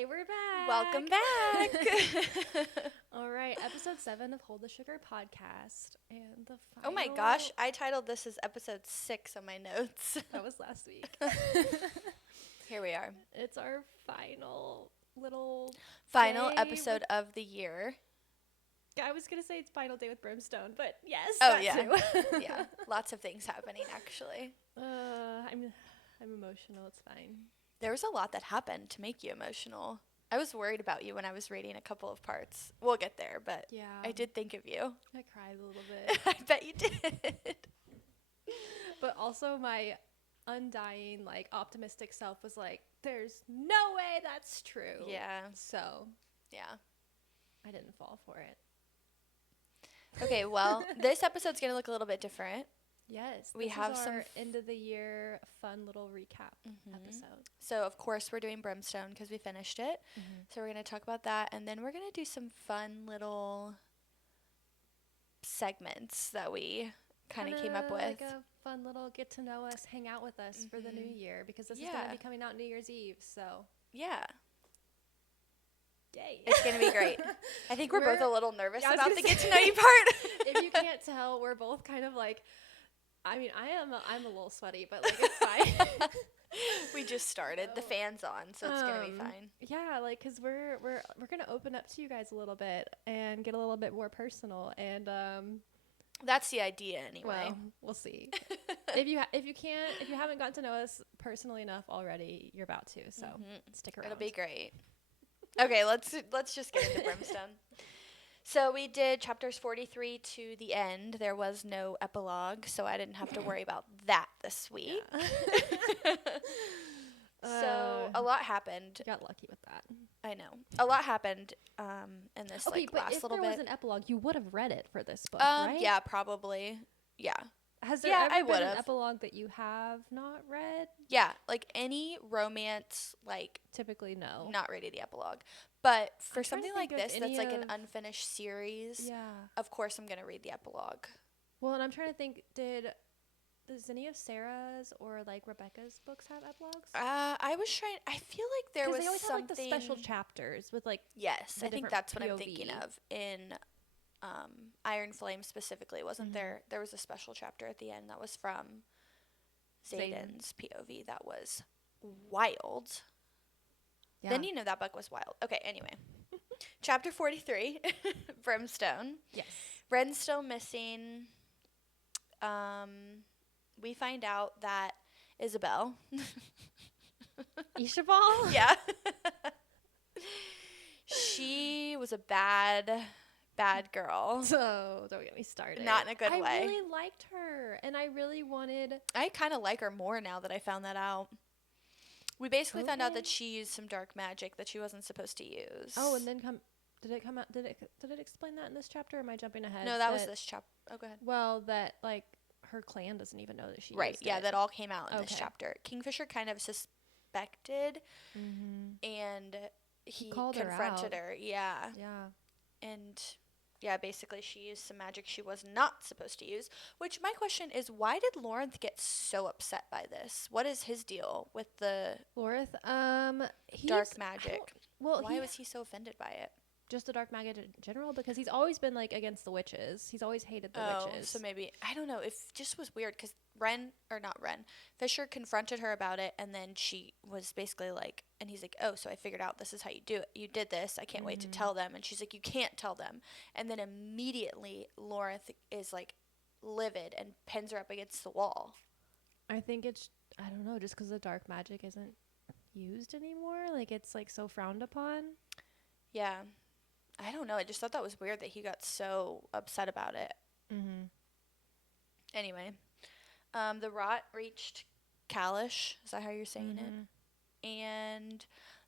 Hi, we're back. Welcome back. All right, episode 7 of Hold the Sugar podcast. And the final... Oh my gosh, I titled this as episode 6 on my notes. That was last week. Here we are. It's our final little Final day episode of the year. I was going to say it's final day with Brimstone, but yes, Oh, that yeah. too. Yeah, lots of things happening, actually. I'm emotional. It's fine. There was a lot that happened to make you emotional. I was worried about you when I was reading a couple of parts. We'll get there, but Yeah. I did think of you. I cried a little bit. I bet you did. But also my undying, optimistic self was like, there's no way that's true. Yeah. So, Yeah. I didn't fall for it. Okay, well, this episode's going to look a little bit different. Yes. We this have is some our end of the year fun little recap episode. So, of course, we're doing Brimstone because we finished it. So, we're going to talk about that. And then we're going to do some fun little segments that we kind of came up with. Like a fun little get to know us, hang out with us for the new year because this is going to be coming out New Year's Eve. So, yeah. yay. It's going to be great. I think we're both a little nervous about the get to know say, you part. If you can't tell, we're both kind of like, I'm a little sweaty, but it's fine. We just started. The fan's on, so it's gonna be fine. Yeah, because we're gonna open up to you guys a little bit and get a little bit more personal, and that's the idea anyway. Well, we'll see. if you haven't gotten to know us personally enough already, you're about to. So stick around. It'll be great. Okay, let's just get into Brimstone. So we did chapters 43 to the end. There was no epilogue, so I didn't have to worry about that this week. Yeah. So a lot happened. You got lucky with that. I know. A lot happened in this last little bit. But if there was an epilogue, you would have read it for this book, right? Yeah, probably. Yeah. Has there ever been an epilogue that you have not read? Yeah, any romance, typically no. Not reading the epiloge. But for something like this, that's an unfinished series, of course I'm going to read the epilogue. Well, and I'm trying to think, does any of Sarah's or Rebecca's books have epilogues? I feel like there was they always something. Have, the special chapters with Yes, I think that's what POV. I'm thinking of. In Iron Flame specifically, wasn't there? There was a special chapter at the end that was from Xaden's POV. That was wild. Yeah. Then that book was wild. Okay, anyway. Chapter 43, Brimstone. Yes. Ren's still missing. We find out that Isabel. Ishabal? Yeah. She was a bad girl. So, don't get me started. Not in a good way. I really liked her, and I really wanted... I kind of like her more now that I found that out. We basically found out that she used some dark magic that she wasn't supposed to use. Oh, and then did it come out? Did it explain that in this chapter? Or am I jumping ahead? No, that was this chapter. Oh, go ahead. Well, that her clan doesn't even know that she used it. That all came out in this chapter. Kingfisher kind of suspected, and he confronted her. Yeah. Yeah. And yeah, basically she used some magic she was not supposed to use, which my question is, why did Lawrence get so upset by this? What is his deal with the Lawrence? Dark magic. Well, why was he so offended by it? Just the dark magic in general, because he's always been against the witches. He's always hated the witches. So maybe, I don't know, it just was weird because Fisher confronted her about it, and then she was basically and he's like, oh, so I figured out this is how you do it. You did this. I can't wait to tell them. And she's like, you can't tell them. And then immediately Lawrence is livid and pins her up against the wall. I think I don't know, just because the dark magic isn't used anymore. It's so frowned upon. Yeah. I don't know. I just thought that was weird that he got so upset about it. Anyway, the rot reached Kalish. Is that how you're saying it? And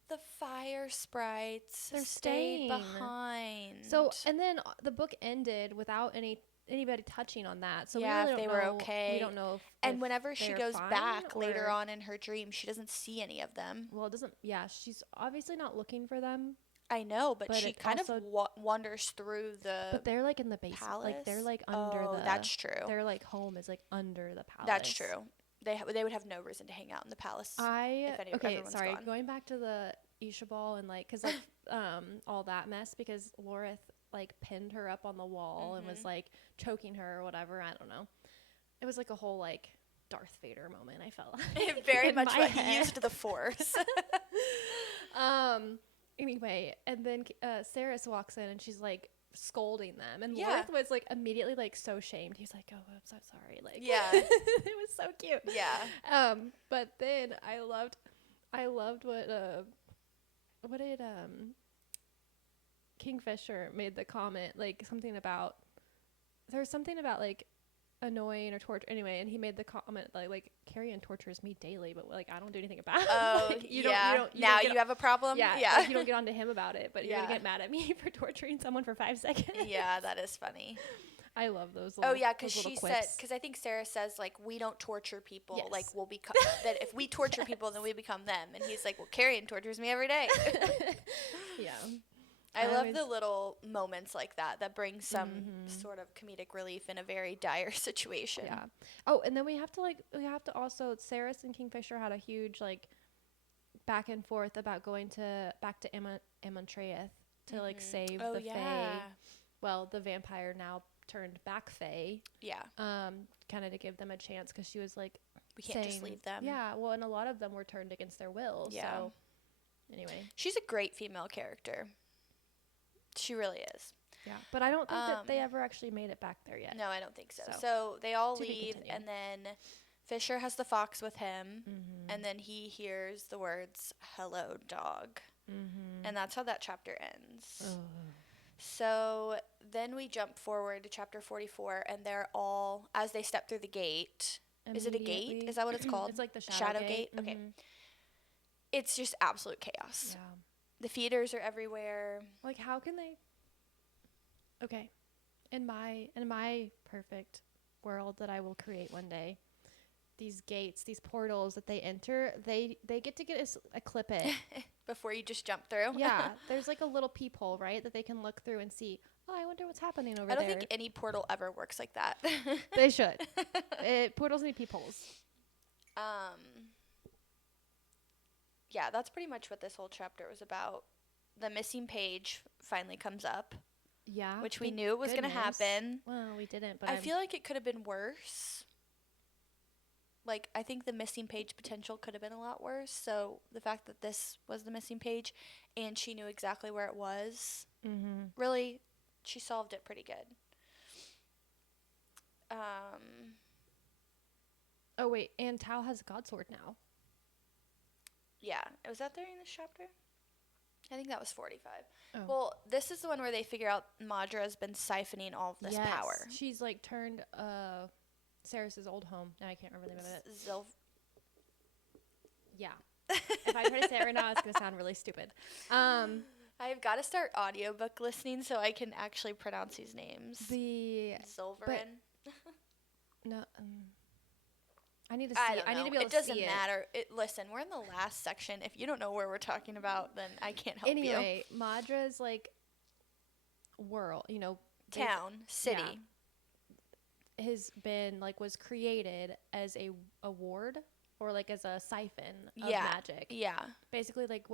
the fire sprites stayed behind. So, and then the book ended without anybody touching on that. So yeah, we really if they don't were know, okay. We don't know and whenever she goes back later on in her dream, she doesn't see any of them. Well, it doesn't. Yeah, she's obviously not looking for them. I know, but she kind of wanders through the. But they're in the basement. Palace? They're under the. That's true. Their home is under the palace. That's true. They would have no reason to hang out in the palace. Sorry, gone. going back to the Ishabal and like, cause like, all that mess because Lorith like pinned her up on the wall and was like choking her or whatever. I don't know. It was like a whole like Darth Vader moment. I felt like Very in much my what he head. used the Force. Anyway, and then Saris walks in and she's like scolding them, and Yeah. Lorith was like immediately like so shamed. He's like, "Oh, I'm so sorry." Like, Yeah. it was so cute. Yeah. But then I loved what did Kingfisher made the comment, like something about there's something about like annoying or torture anyway, and he made the comment like Carrion tortures me daily, but like I don't do anything about it. Oh, Like, you yeah. don't Now get you have a problem? yeah, Yeah. like, you don't get on to him about it, but you're gonna Yeah. get mad at me for torturing someone for 5 seconds. Yeah, that is funny. I love those Oh, little, yeah, because those she little said, quips. because I think Sarah says, like, we don't torture people. Yes. Like, we'll become, that if we torture people, then we become them. And he's like, well, Carrion tortures me every day. Yeah. I I love always- the little moments like that bring some sort of comedic relief in a very dire situation. Yeah. Oh, and then we have to also, Saris and Kingfisher had a huge like back and forth about going back to Amontreath to like save Oh, the yeah. Fae. Well, the vampire now turned back Fae. Yeah. Kind of to give them a chance because she was like, We can't just leave them. Yeah. Well, and a lot of them were turned against their will. Yeah. So anyway. She's a great female character. She really is. Yeah. But I don't think that they ever actually made it back there yet. No, I don't think so. So they all To be leave, continued. and then Fisher has the fox with him, and then he hears the words, hello, dog. And that's how that chapter ends. So then we jump forward to chapter 44, and they're all, as they step through the gate. Is it a gate? Immediately- Is that what it's called? It's like the shadow gate. Okay. It's just absolute chaos. Yeah. The feeders are everywhere. Like, how can they? Okay, in my perfect world that I will create one day, these gates, these portals that they enter, they get to get a clip it. Before you just jump through. Yeah, there's like a little peephole, right, that they can look through and see. Oh, I wonder what's happening over I don't there. think any portal ever works like that. They should. Portals need peepholes. Yeah, that's pretty much what this whole chapter was about. The missing page finally comes up, Yeah, which we thank knew was going to goodness. happen. Well, we didn't, but I feel like it could have been worse. Like, I think the missing page potential could have been a lot worse. So the fact that this was the missing page and she knew exactly where it was, really, she solved it pretty good. Oh wait, and Tao has a god sword now. Yeah. Was that during this chapter? I think that was 45. Oh. Well, this is the one where they figure out Madra's been siphoning all of this power. She's like turned Saris's old home. Now I can't remember the name of it. Yeah. If I try to say it right now, it's gonna sound really stupid. I've got to start audiobook listening so I can actually pronounce these names. Zilverin. No. I need to see. I don't know. I need to be able it to doesn't see matter. Listen, we're in the last section. If you don't know where we're talking about, then I can't help you. Anyway, Madra's like world, Town, city. Yeah, has been like was created as a ward or like as a siphon of magic. Yeah. Basically, like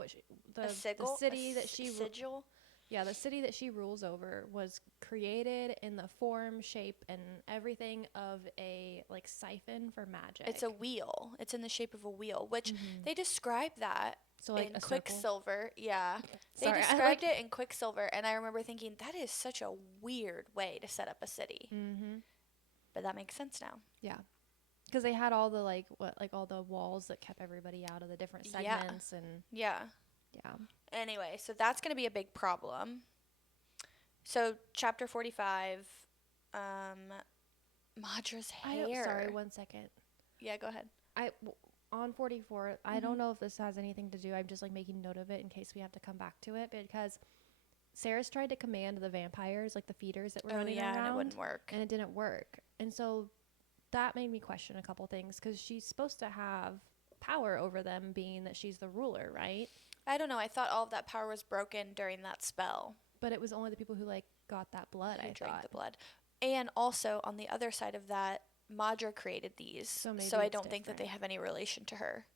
A sigil? the city that she sigil. Yeah, the city that she rules over was created in the form, shape, and everything of a like siphon for magic. It's a wheel. It's in the shape of a wheel, which they describe that so like in a Quicksilver. Yeah. Sorry, They described it in Quicksilver, and I remember thinking, that is such a weird way to set up a city. But that makes sense now. Yeah. Because they had all the all the walls that kept everybody out of the different segments and Yeah. Anyway, so that's going to be a big problem. So chapter 45, Madra's hair. Sorry, 1 second. Yeah, go ahead. On 44, I don't know if this has anything to do. I'm just like making note of it in case we have to come back to it, because Sarah's tried to command the vampires, like the feeders that were running around, and it wouldn't work. and it didn't work. And so that made me question a couple things, because she's supposed to have power over them, being that she's the ruler, right? I don't know. I thought all of that power was broken during that spell. But it was only the people who like got that blood. Who I drank thought the blood. And also on the other side of that, Madra created these, So maybe I it's don't think that they different. have any relation to her.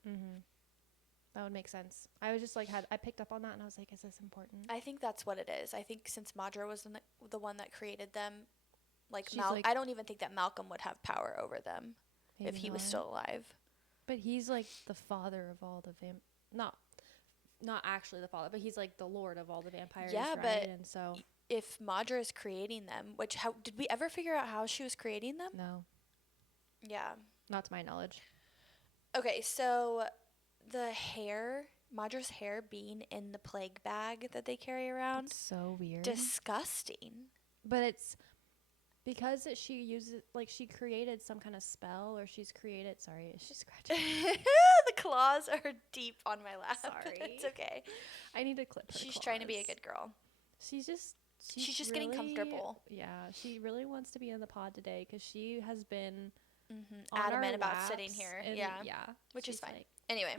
That would make sense. I was just like, I picked up on that and I was like, is this important? I think that's what it is. I think since Madra was the one that created them, like She's like, I don't even think that Malcolm would have power over them if he was not. still alive. But he's like the father of all the not actually the father, but he's like the lord of all the vampires, Yeah, right? but And so if Madra is creating them, which how did we ever figure out how she was creating them? no, Yeah. not to my knowledge. Okay, so the hair, Madra's hair being in the plague bag that they carry around, It's so weird. disgusting. But it's because she uses, like, she created some kind of spell, or she's created, sorry, she's scratching. The claws are deep on my lap. Sorry. It's okay. I need to clip her She's claws. trying to be a good girl. She's just She's getting comfortable. Yeah, she really wants to be in the pod today because she has been adamant about sitting here. Yeah. Which is fine. Like, anyway.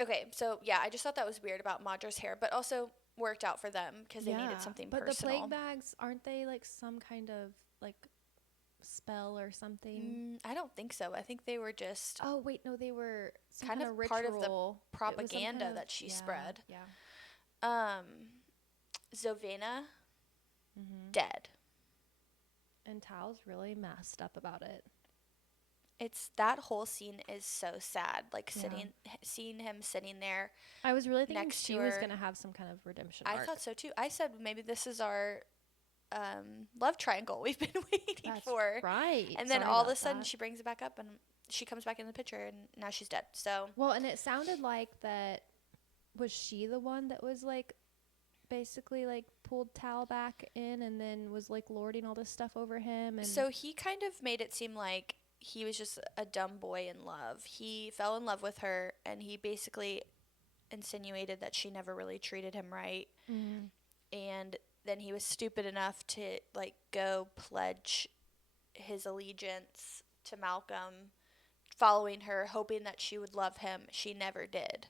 Okay, so yeah, I just thought that was weird about Madra's hair, but also worked out for them because they needed something but personal. But the plague bags, aren't they like some kind of like spell or something? I don't think so. I think they were just. Oh wait, no, they were some kind of ritual. part of the propaganda that she spread. Yeah. Zovena, dead. And Tal's really messed up about it. It's that whole scene is so sad. Like seeing him sitting there. I was really thinking she was gonna have some kind of redemption arc. I thought so too. I said maybe this is our love triangle we've been waiting for. Right. And then all of a sudden she brings it back up and she comes back in the picture and now she's dead. So well, and it sounded like that. Was she the one that was like basically like pulled Tal back in and then was like lording all this stuff over him? And so he kind of made it seem like he was just a dumb boy in love. He fell in love with her and he basically insinuated that she never really treated him right. And then he was stupid enough to like go pledge his allegiance to Malcolm, following her, hoping that she would love him. She never did.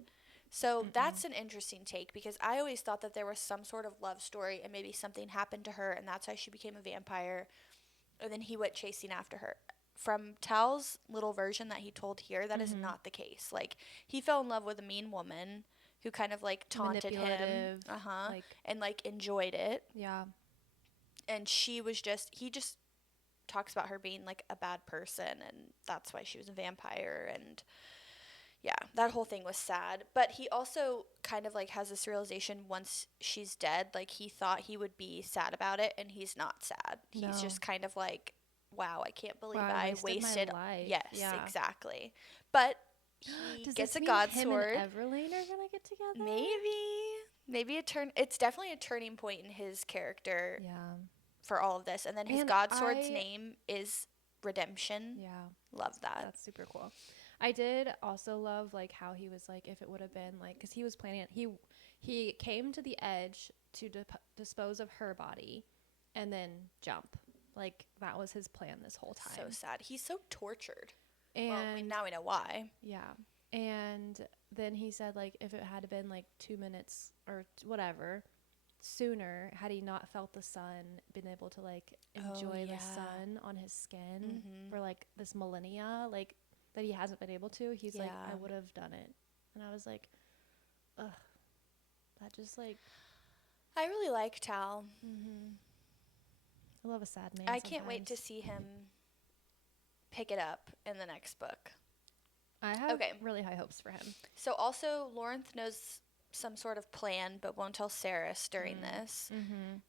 So that's an interesting take because I always thought that there was some sort of love story and maybe something happened to her and that's how she became a vampire. And then he went chasing after her. From Tal's little version that he told here, that is not the case. Like, he fell in love with a mean woman who kind of, like, taunted him. Like, and, like, enjoyed it. Yeah. And he just talks about her being, like, a bad person, and that's why she was a vampire. And, yeah, that whole thing was sad. But he also kind of, like, has this realization once she's dead. Like, he thought he would be sad about it, and he's not sad. No. He's just kind of, like, wow, I can't believe I wasted my life. Yes, exactly. But he gets a god sword. And Everlane are gonna get together. Maybe it's definitely a turning point in his character. Yeah. For all of this, and then his god sword's name is Redemption. Yeah. Love that. That's super cool. I did also love like how he was like, if it would have been like, because he was planning, he came to the edge to dispose of her body, and then jump. Like, that was his plan this whole time. So sad. He's so tortured. And well, now we know why. Yeah. And then he said, like, if it had been, like, 2 minutes or whatever sooner, had he not felt the sun, been able to, like, enjoy the sun on his skin for, like, this millennia, like, that he hasn't been able to, he's like, I would have done it. And I was like, ugh. That just, like... I really like Tal. I love a sad man. I can't wait to see him pick it up in the next book. I have really high hopes for him. So also, Lawrence knows some sort of plan, but won't tell Saris during this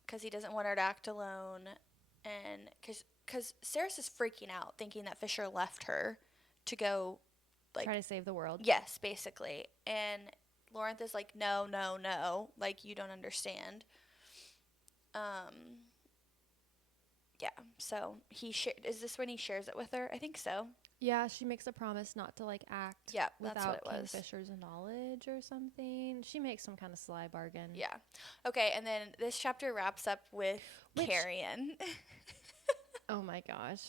because he doesn't want her to act alone, and because Saris is freaking out, thinking that Fisher left her to go, like, try to save the world. Yes, basically, and Lawrence is like, no, like, you don't understand. Yeah, so is this when he shares it with her? I think so. Yeah, she makes a promise not to, like, act without Kingfisher's knowledge or something. She makes some kind of sly bargain. Yeah. Okay, and then this chapter wraps up with Carrion. Oh my gosh.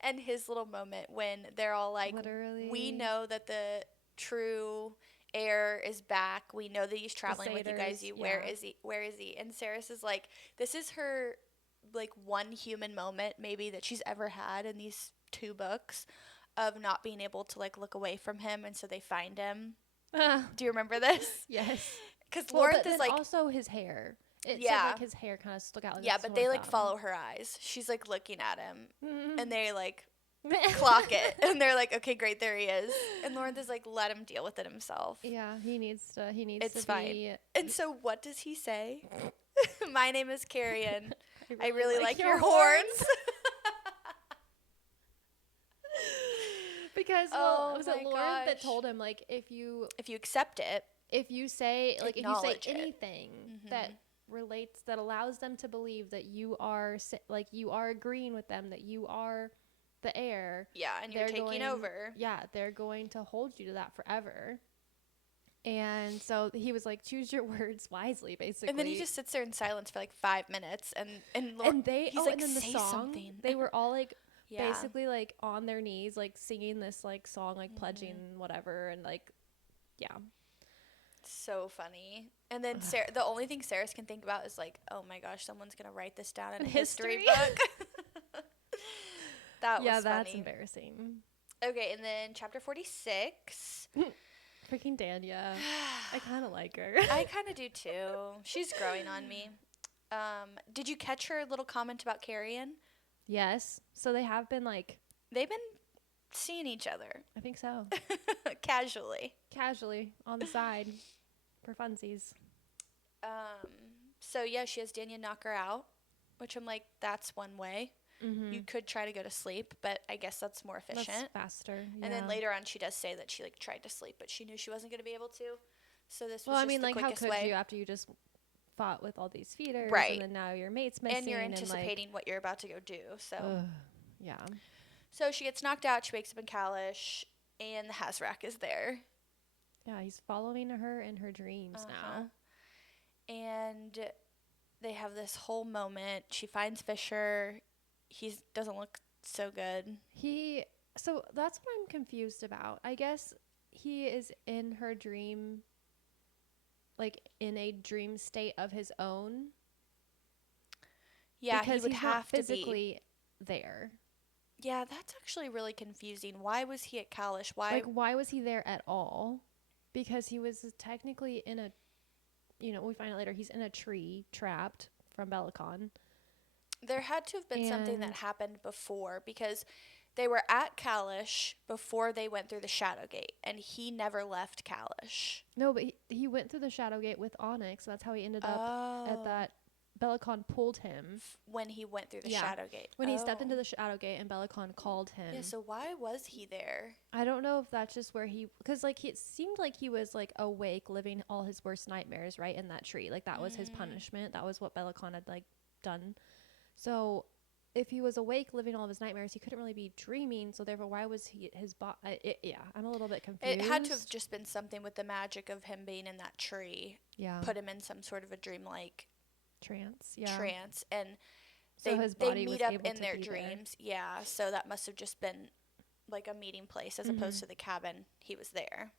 And his little moment when they're all like, literally, we know that the true heir is back. We know that he's traveling with you guys. Where is he? Where is he? And Saris is like, this is her, like, one human moment maybe that she's ever had in these 2 books. of not being able to like look away from him, and so they find him. Ah, Do you remember this? yes. Because Well, Lauren but is then like, also his hair. It said yeah, like his hair kind of stuck out. Like yeah, a but sore they like thumb. follow her eyes. She's like looking at him, Mm. and they like clock it, and they're like, okay, great, there he is. And Lauren is like, let him deal with it himself. Yeah, he needs to. He needs It's to fine. be. And so what does he say? My name is Carrie, and I really really like your horns. Because Oh was it my Lauren that gosh. told him like if you accept it, say like if you say acknowledge it. anything that relates that allows them to believe that you are like you are agreeing with them that you are the heir. Yeah, and you're taking over. Yeah, they're going to hold you to that forever. And so he was like, choose your words wisely, basically. And then he just sits there in silence for like 5 minutes, and he's like, and then the say song, something. They were all like yeah. basically like on their knees, like singing this like song, like pledging whatever, and like, yeah. So funny. And then Sarah, the only thing Sarah can think about is like, oh my gosh, someone's gonna write this down in a history book. That was funny. That's embarrassing. Okay, and then chapter 46. Freaking Danya. I kind of like her. I kind of do too. She's growing on me. Did you catch her little comment about Carrion? Yes. So they have been like... They've been seeing each other. I think so. Casually on the side for funsies. So yeah, she has Danya knock her out, which I'm like, that's one way. You could try to go to sleep, but I guess that's more efficient. That's faster. Yeah. And then later on, she does say that she like tried to sleep, but she knew she wasn't going to be able to. So this was just the quickest way. How could you after you just fought with all these feeders, right? And then now your mate's missing, and you're anticipating what you're about to go do. So yeah. So she gets knocked out. She wakes up in Kalish, and the Hazrak is there. Yeah, he's following her in her dreams now. And they have this whole moment. She finds Fisher. He doesn't look so good. So that's what I'm confused about. I guess he is in her dream, like in a dream state of his own. Yeah, because he would he's have not physically to be there. Yeah, that's actually really confusing. Why was he at Kalish? Why was he there at all? Because he was technically in a, we find out later, he's in a tree trapped from Belicon. There had to have been something that happened before, because they were at Kalish before they went through the Shadowgate, and he never left Kalish. No, but he went through the Shadowgate with Onyx. That's how he ended up at that. Belicon pulled him. When he went through the Shadowgate. When he stepped into the Shadowgate and Belicon called him. Yeah, so why was he there? I don't know if that's just where because like it seemed like he was like awake, living all his worst nightmares right in that tree. Like that was his punishment. That was what Belicon had like done. So if he was awake, living all of his nightmares, he couldn't really be dreaming. So therefore, why was he his I'm a little bit confused. It had to have just been something with the magic of him being in that tree. Yeah. Put him in some sort of a dream-like trance, and so they meet up in their dreams. Yeah, so that must have just been like a meeting place as opposed to the cabin. He was there.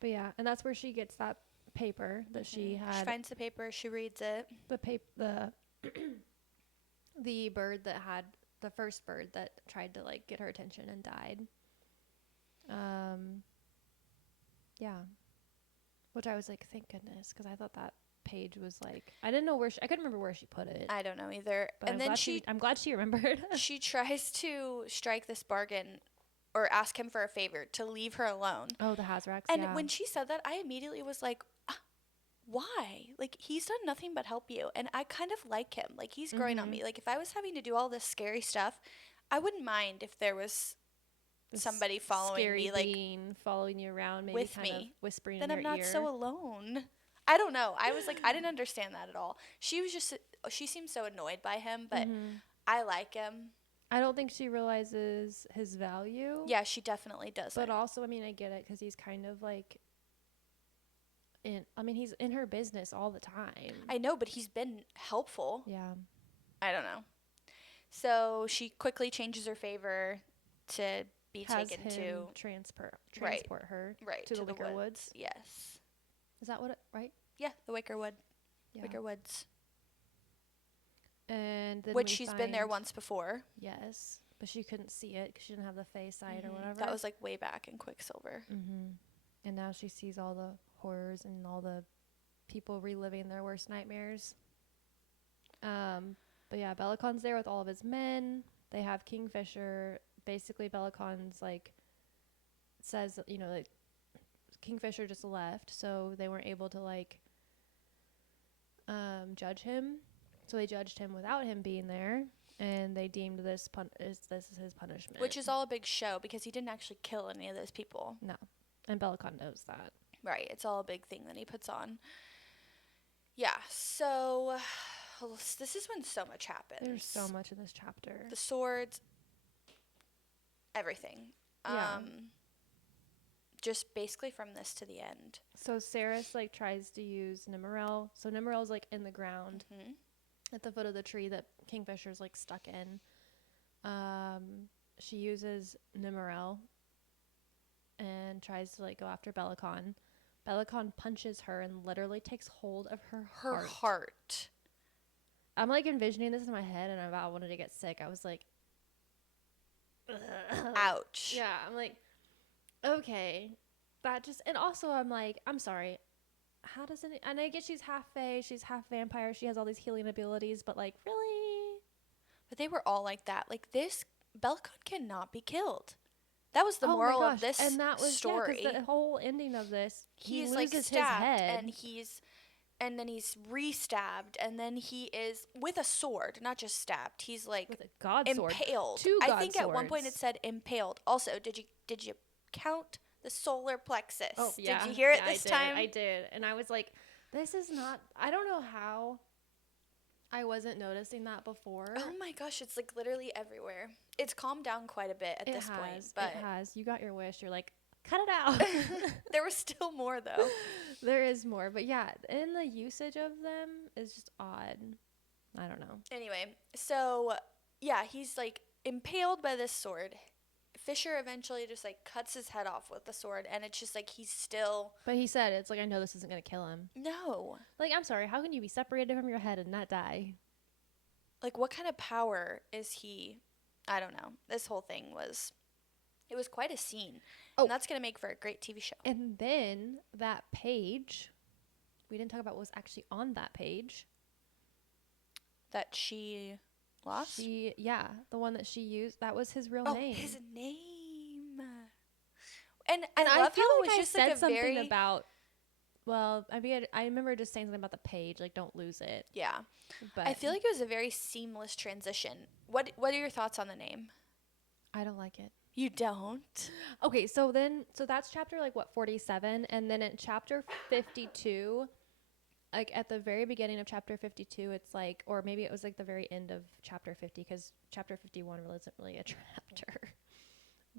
But yeah, and that's where she gets that paper that she had. She finds the paper, she reads it. The bird that had the first bird that tried to like get her attention and died. Yeah, which I was like, thank goodness, because I thought that page was like, I didn't know I couldn't remember where she put it. I don't know either. But and I'm glad she remembered. She tries to strike this bargain or ask him for a favor to leave her alone. Oh, the Hazraks. And when she said that, I immediately was like, why? Like, he's done nothing but help you, and I kind of like him. Like, he's growing on me. Like, if I was having to do all this scary stuff, I wouldn't mind if there was somebody following me, like following you around, maybe with kind me, of whispering then in your I'm not ear. so alone. I don't know. I was like, I didn't understand that at all. She seemed so annoyed by him, but I like him. I don't think she realizes his value. Yeah, she definitely doesn't. But also, I mean, I get it, because he's kind of like, he's in her business all the time. I know, but he's been helpful. Yeah. I don't know. So she quickly changes her favor to be taken to transport her to the Wicker Woods. Yes. Is that what it, right? Yeah, the Wicker Woods. And then which she's been there once before. Yes. but she couldn't see it because she didn't have the Fae sight or whatever. That was like way back in Quicksilver. And now she sees all the horrors and all the people reliving their worst nightmares. But yeah, Belacon's there with all of his men. They have Kingfisher. Basically, Belacon's like says, you know, like Kingfisher just left, so they weren't able to like judge him. So they judged him without him being there, and they deemed this is his punishment. Which is all a big show because he didn't actually kill any of those people. No, and Belacon knows that. Right, it's all a big thing that he puts on. Yeah, so this is when so much happens. There's so much in this chapter. The swords, everything. Yeah. Just basically from this to the end. So Ceres like tries to use Nimmerel. So Nimmerel's like in the ground at the foot of the tree that Kingfisher's like stuck in. She uses Nimmerel and tries to like go after Belacon. Belacon punches her and literally takes hold of her heart. I'm like envisioning this in my head, and I wanted to get sick. I was like, ouch. Yeah, I'm like, okay, that just, and also I'm like, I'm sorry, how does it, and I get she's half fae, she's half vampire, she has all these healing abilities, but like, really? But they were all like that. Like this, Belacon cannot be killed. That was the moral of this and that was, story. Yeah, 'cause the whole ending of this, he's loses like stabbed, his head, and then he's re-stabbed, and then he is with a sword, not just stabbed. He's like with a god sword, impaled. two god I think swords. at one point it said impaled. Also, did you count the solar plexus? Oh yeah, did you hear it yeah, this time? I did, and I was like, this is not. I don't know how I wasn't noticing that before. Oh my gosh, it's like literally everywhere. It's calmed down quite a bit at this point, but it has. You got your wish. You're like, cut it out. there was still more though. There is more, but yeah, and the usage of them is just odd. I don't know. Anyway, so yeah, he's like impaled by this sword. Fisher eventually just like cuts his head off with the sword, and it's just like he's still. But he said it's like, I know this isn't gonna kill him. No. Like, I'm sorry. How can you be separated from your head and not die? Like, what kind of power is he? I don't know. This whole thing was. It was quite a scene. Oh. And that's going to make for a great TV show. And then that page, we didn't talk about what was actually on that page. That she lost? Yeah, the one that she used. That was his real name. Oh, his name. And I love feel how like it was I just said like something about, well, I mean, I remember just saying something about the page, like, don't lose it. Yeah. But I feel like it was a very seamless transition. What are your thoughts on the name? I don't like it. You don't? Okay, so that's chapter, like, what, 47? And then in chapter 52, like, at the very beginning of chapter 52, it's like, or maybe it was, like, the very end of chapter 50, because chapter 51 really isn't really a chapter.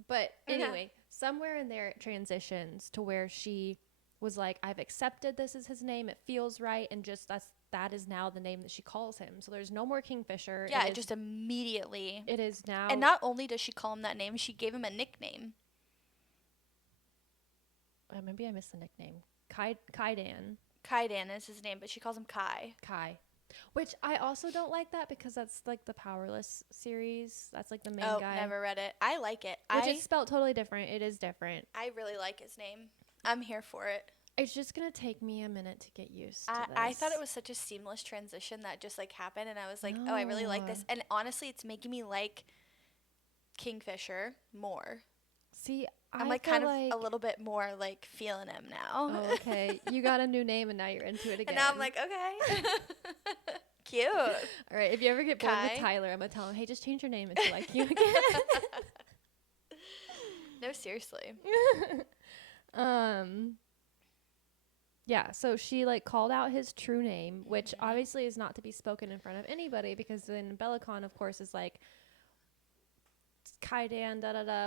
But anyway, somewhere in there it transitions to where she was like, I've accepted this is his name. It feels right. And just that is now the name that she calls him. So there's no more Kingfisher. Yeah, just immediately. It is now. And not only does she call him that name, she gave him a nickname. Maybe I missed the nickname. Kaidan. Kaidan is his name, but she calls him Kai. Which I also don't like that because that's like the Powerless series. That's like the main guy. Oh, never read it. I like it. Which is spelled totally different. It is different. I really like his name. I'm here for it. It's just going to take me a minute to get used to this. I thought it was such a seamless transition that just like happened, and I was like, oh, I really like this. And honestly, it's making me like Kingfisher more. See, I'm like kind of a little bit more like feeling him now. Oh, okay. You got a new name and now you're into it again. And now I'm like, okay. Cute. All right. If you ever get bored with Tyler, I'm going to tell him, hey, just change your name until I like you again. No, seriously. Yeah, so she like called out his true name, which obviously is not to be spoken in front of anybody, because then Belacon, of course, is like Kaidan,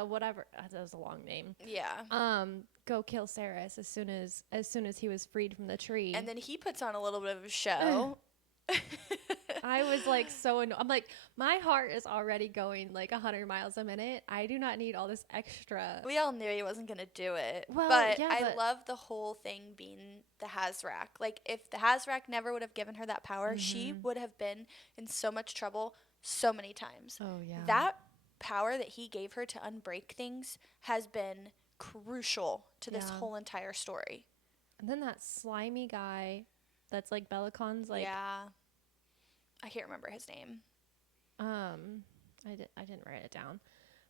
whatever. That was a long name. Yeah. Go kill Ceres as soon as he was freed from the tree. And then he puts on a little bit of a show. I was like so I'm like, my heart is already going like 100 miles a minute. I do not need all this extra. We all knew he wasn't going to do it. Well, but yeah, I love the whole thing being the Hazrak. Like, if the Hazrak never would have given her that power, she would have been in so much trouble so many times. Oh, yeah. That power that he gave her to unbreak things has been crucial to this Yeah. whole entire story. And then that slimy guy that's like Belicon's like yeah. I can't remember his name. I didn't write it down.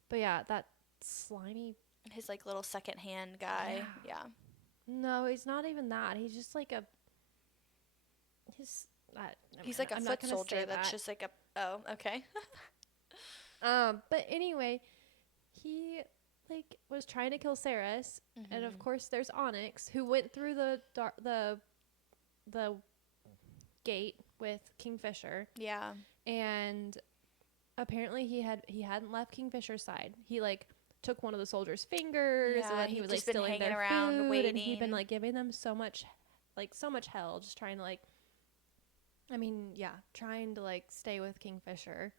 But yeah, that slimy His like little second-hand guy. Yeah. No, he's not even that. He's just like a He's like a I'm foot not gonna soldier say that's that. just like a oh, okay. But anyway, he like was trying to kill Saris, and of course there's Onyx who went through the gate with Kingfisher. Yeah. And apparently he hadn't left Kingfisher's side. He like took one of the soldiers' fingers, Yeah, and then he he'd was like just been stealing hanging their around, food, and he'd been waiting. like giving them so much hell, just trying to like, I mean, yeah, trying to like stay with Kingfisher.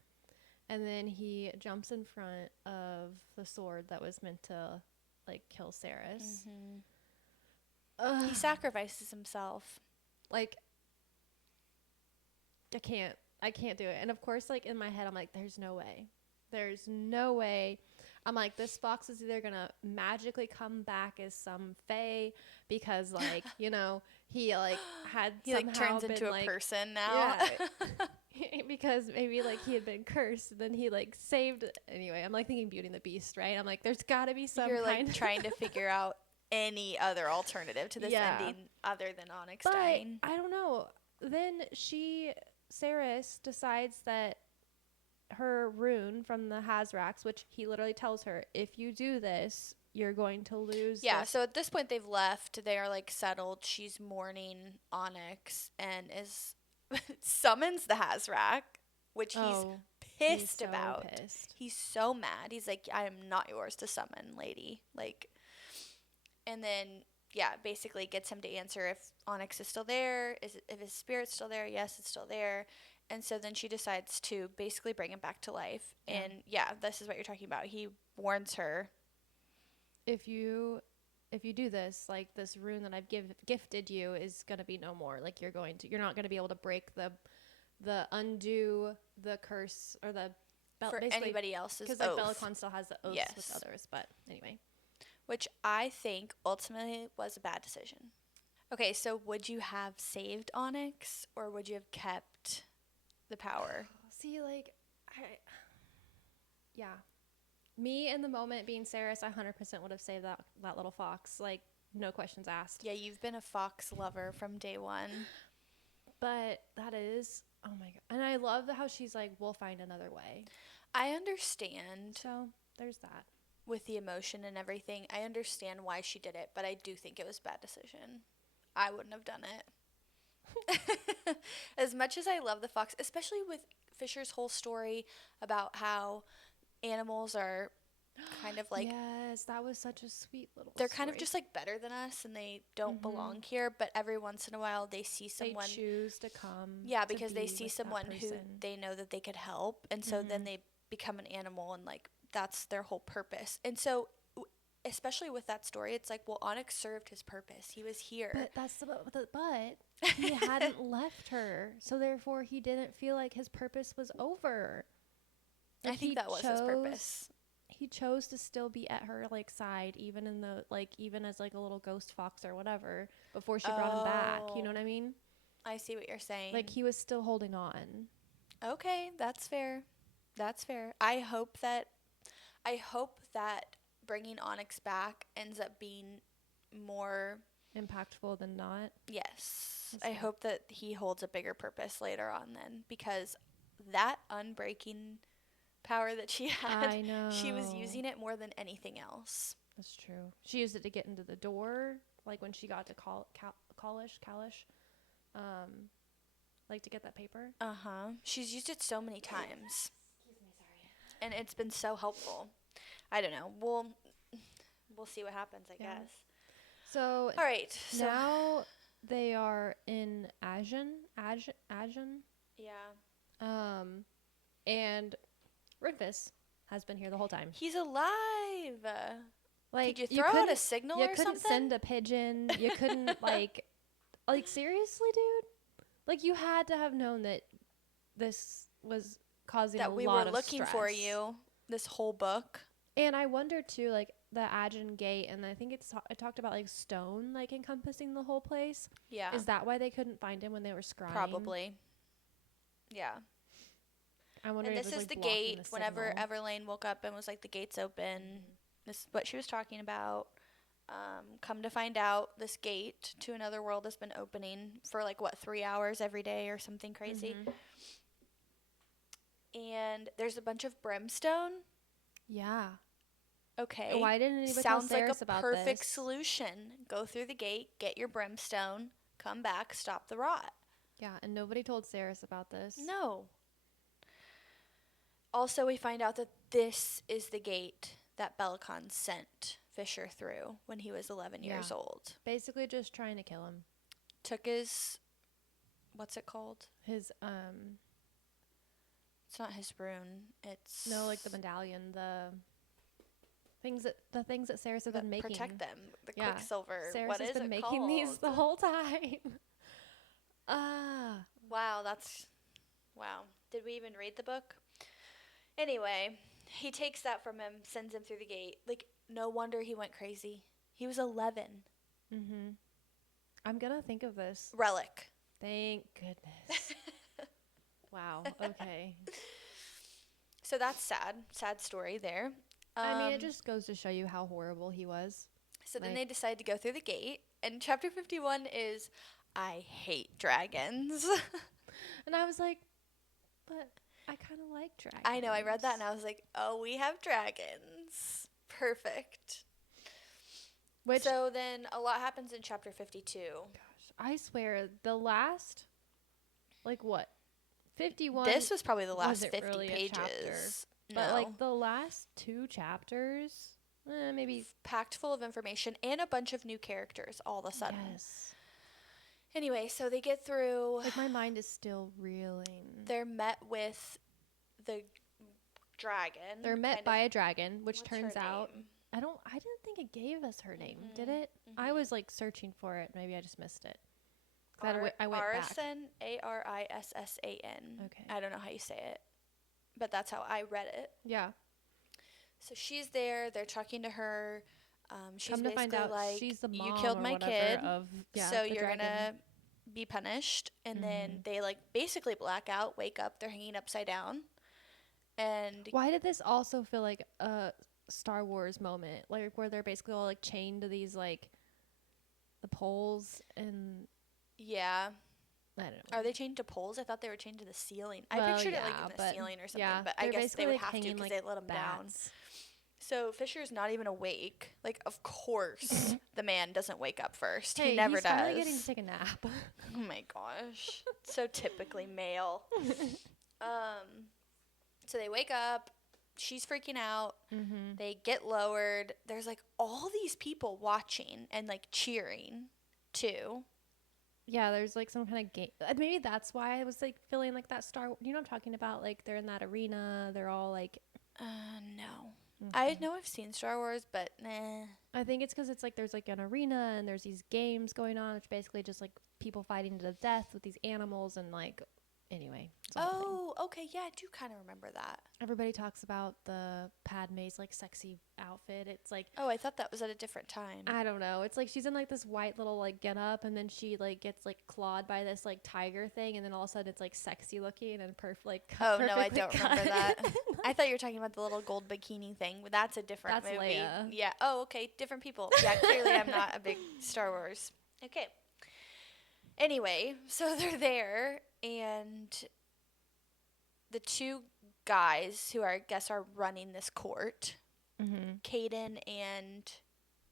And then he jumps in front of the sword that was meant to like kill Saris. He sacrifices himself. Like, I can't do it. And of course, like in my head, I'm like, there's no way. I'm like, this fox is either gonna magically come back as some fae because, like, you know, he like had He like turns into a like, person now. yeah, because maybe like he had been cursed, and then he like saved. Anyway, I'm like thinking Beauty and the Beast, right? I'm like, there's got to be some You're kind like trying to figure out any other alternative to this ending other than Onyx but dying. I don't know. Then Saris decides that her rune from the Hazrax, which he literally tells her, if you do this, you're going to lose. Yeah, so at this point they've left. They are like settled. She's mourning Onyx and is summons the Hazrak, which he's pissed so about. Pissed. He's so mad. He's like, I am not yours to summon, lady. Like, and then yeah, basically gets him to answer if Onyx is still there, if his spirit's still there. Yes, it's still there. And so then she decides to basically bring him back to life. Yeah. And yeah, this is what you're talking about. He warns her, if you do this, like this rune that I've gifted you is going to be no more. Like you're not going to be able to break undo the curse or the for anybody else's oath. Because like Belicon still has the oaths Yes. with others, but anyway. Which I think ultimately was a bad decision. Okay, so would you have saved Onyx or would you have kept the power? See, like, yeah. Me in the moment being Saris, I 100% would have saved that little fox. Like, no questions asked. Yeah, you've been a fox lover from day one. But that is, oh my God. And I love how she's like, we'll find another way. I understand. So, there's that. With the emotion and everything, I understand why she did it, but I do think it was a bad decision. I wouldn't have done it. As much as I love the fox, especially with Fisher's whole story about how animals are kind of like, yes, that was such a sweet little they're story. kind of just like better than us and they don't belong here, but every once in a while they see someone, they choose to come. yeah, to because they be see with someone that who person. they know that they could help, and so then they become an animal, and like that's their whole purpose. And so especially with that story, it's like, well, Onyx served his purpose. He was here. But but he hadn't left her, so therefore he didn't feel like his purpose was over. I think that was his purpose. He chose to still be at her like side, even in the even as like a little ghost fox or whatever, before she brought him back. You know what I mean? I see what you're saying. Like he was still holding on. Okay, that's fair. That's fair. I hope that bringing Onyx back ends up being more impactful than not. Yes. I hope that he holds a bigger purpose later on then, because that unbreaking power that she had, I know. She was using it more than anything else. That's true. She used it to get into the door, like when she got to Kalish, like to get that paper. Uh-huh. She's used it so many times. Excuse me, sorry. And it's been so helpful. I don't know. We'll see what happens, I guess. So all right. So now they are in Agen. Yeah. And Rufus has been here the whole time. He's alive. Like, could you throw out a signal or something? You couldn't send a pigeon. You couldn't like seriously, dude. Like you had to have known that this was causing that a we lot were of looking stress. for you. this whole book. And I wonder too, like the Agen Gate, and I think it talked about like stone, like encompassing the whole place. Yeah. Is that why they couldn't find him when they were scrying? Probably. Yeah. I wonder. And if this it was, is like, the blocking gate. the Whenever signal. Everlane woke up and was like, the gate's open. This is what she was talking about. Come to find out, this gate to another world has been opening for like 3 hours every day or something crazy. And there's a bunch of brimstone. Yeah. Okay. Why didn't anybody Sounds tell Sarah like a about perfect this? solution. Go through the gate, get your brimstone, come back, stop the rot. Yeah, and nobody told Sarah about this. No. Also, we find out that this is the gate that Belicon sent Fisher through when he was 11 years old. Basically just trying to kill him. Took his, what's it called? His, It's not his rune. It's... No, like the medallion, the things that Sarah's been making. Protect them. The Quicksilver. Sarah's What has is been it making called? these the whole time. Wow, that's... Wow. Did we even read the book? Anyway, he takes that from him, sends him through the gate. Like, no wonder he went crazy. He was 11. Mm-hmm. I'm gonna think of this. Relic. Thank goodness. Wow. Okay. So that's sad. Sad story there. I mean, it just goes to show you how horrible he was. So then they decide to go through the gate. And chapter 51 is, I hate dragons. And I was like, but I kind of like dragons. I know. I read that and I was like, oh, we have dragons. Perfect. So then a lot happens in chapter 52. Gosh, I swear, the last, like what, 51. This was probably the last 50 really pages. But like the last 2 chapters, maybe. Packed full of information and a bunch of new characters all of a sudden. Yes. Anyway, so they get through. Like my mind is still reeling. They're met with the dragon. They're met by a dragon, which turns out name? I didn't think it gave us her name, did it? I was like searching for it. Maybe I just missed it. I went back. Arisen, Arissan. Okay. I don't know how you say it, but that's how I read it. Yeah. So she's there. They're talking to her. She's Come to basically find out, like, she's the mom you killed or my whatever kid, so you're dragon. gonna be punished. And then they like basically black out, wake up. They're hanging upside down. And why did this also feel like a Star Wars moment, like where they're basically all like chained to these like the poles and yeah. I don't know. Are they chained to poles? I thought they were chained to the ceiling. Well, I pictured it like in the ceiling or something, but I guess they would have to because they let them down. So Fisher's not even awake. Like, of course, the man doesn't wake up first. Hey, he never he's does. finally getting to take a nap. Oh my gosh, so typically male. So they wake up. She's freaking out. They get lowered. There's like all these people watching and like cheering too. Yeah, there's like some kind of game. Maybe that's why I was like feeling like that Star. You know what I'm talking about? Like they're in that arena. They're all like. No. I know I've seen Star Wars, but nah. I think it's because it's like there's like an arena and there's these games going on, which basically just like people fighting to the death with these animals and like. Anyway. Oh, okay. Yeah, I do kind of remember that. Everybody talks about the Padme's like sexy outfit. It's like, oh, I thought that was at a different time. I don't know. It's like she's in like this white little like get up, and then she like gets like clawed by this like tiger thing, and then all of a sudden it's like sexy looking and perfect. Oh no, I don't remember that. I thought you were talking about the little gold bikini thing. But that's a different movie. Leia. Yeah. Oh, okay. Different people. Yeah. Clearly, I'm not a big Star Wars. Okay. Anyway, so they're there, and the 2 guys who I guess are running this court, Caden and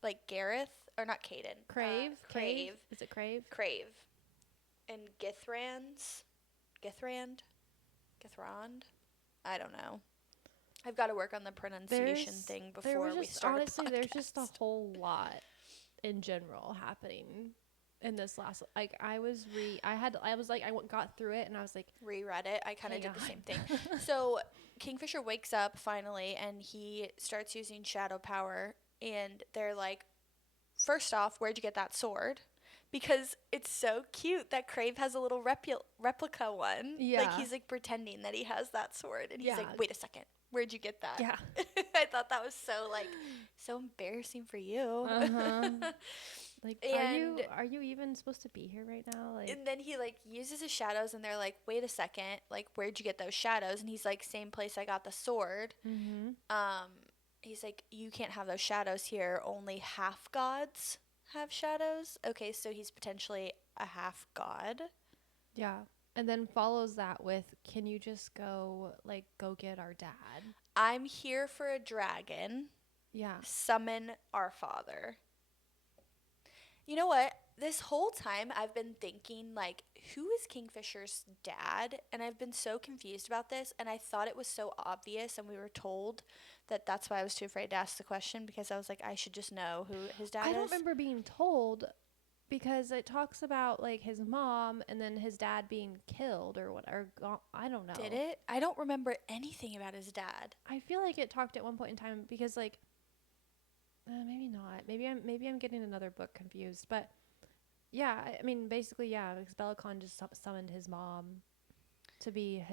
like Gareth, or not Caden, Crave. Crave. Is it Crave? Crave, and Githrand. I don't know. I've got to work on the pronunciation thing before we start. Honestly, a podcast. there's just a whole lot in general happening in this last. Like I got through it and I was like, reread it. I kind of did the same thing. So Kingfisher wakes up finally and he starts using shadow power, and they're like, first off, where'd you get that sword? Because it's so cute that Crave has a little replica one. Yeah. Like he's like pretending that he has that sword, and he's like, wait a second, Where'd you get that? Yeah. I thought that was so embarrassing for you. Uh-huh. Like, And are you even supposed to be here right now? Like, and then he like uses his shadows, and they're like, wait a second, like, where'd you get those shadows? And he's like, same place I got the sword. mm-hmm. Um, he's like, you can't have those shadows here. Only half gods have shadows. Okay, so he's potentially a half god. Yeah. And then follows that with, can you just go get our dad? I'm here for a dragon. Yeah. Summon our father. You know what? This whole time I've been thinking, like, who is Kingfisher's dad? And I've been so confused about this. And I thought it was so obvious, and we were told that that's why I was too afraid to ask the question, because I was like, I should just know who his dad is. I don't remember being told, because it talks about like his mom and then his dad being killed or whatever. I don't know. Did it? I don't remember anything about his dad. I feel like it talked at one point in time, because like maybe not. Maybe I'm getting another book confused. But yeah, I mean basically yeah, because Bellicon just summoned his mom to be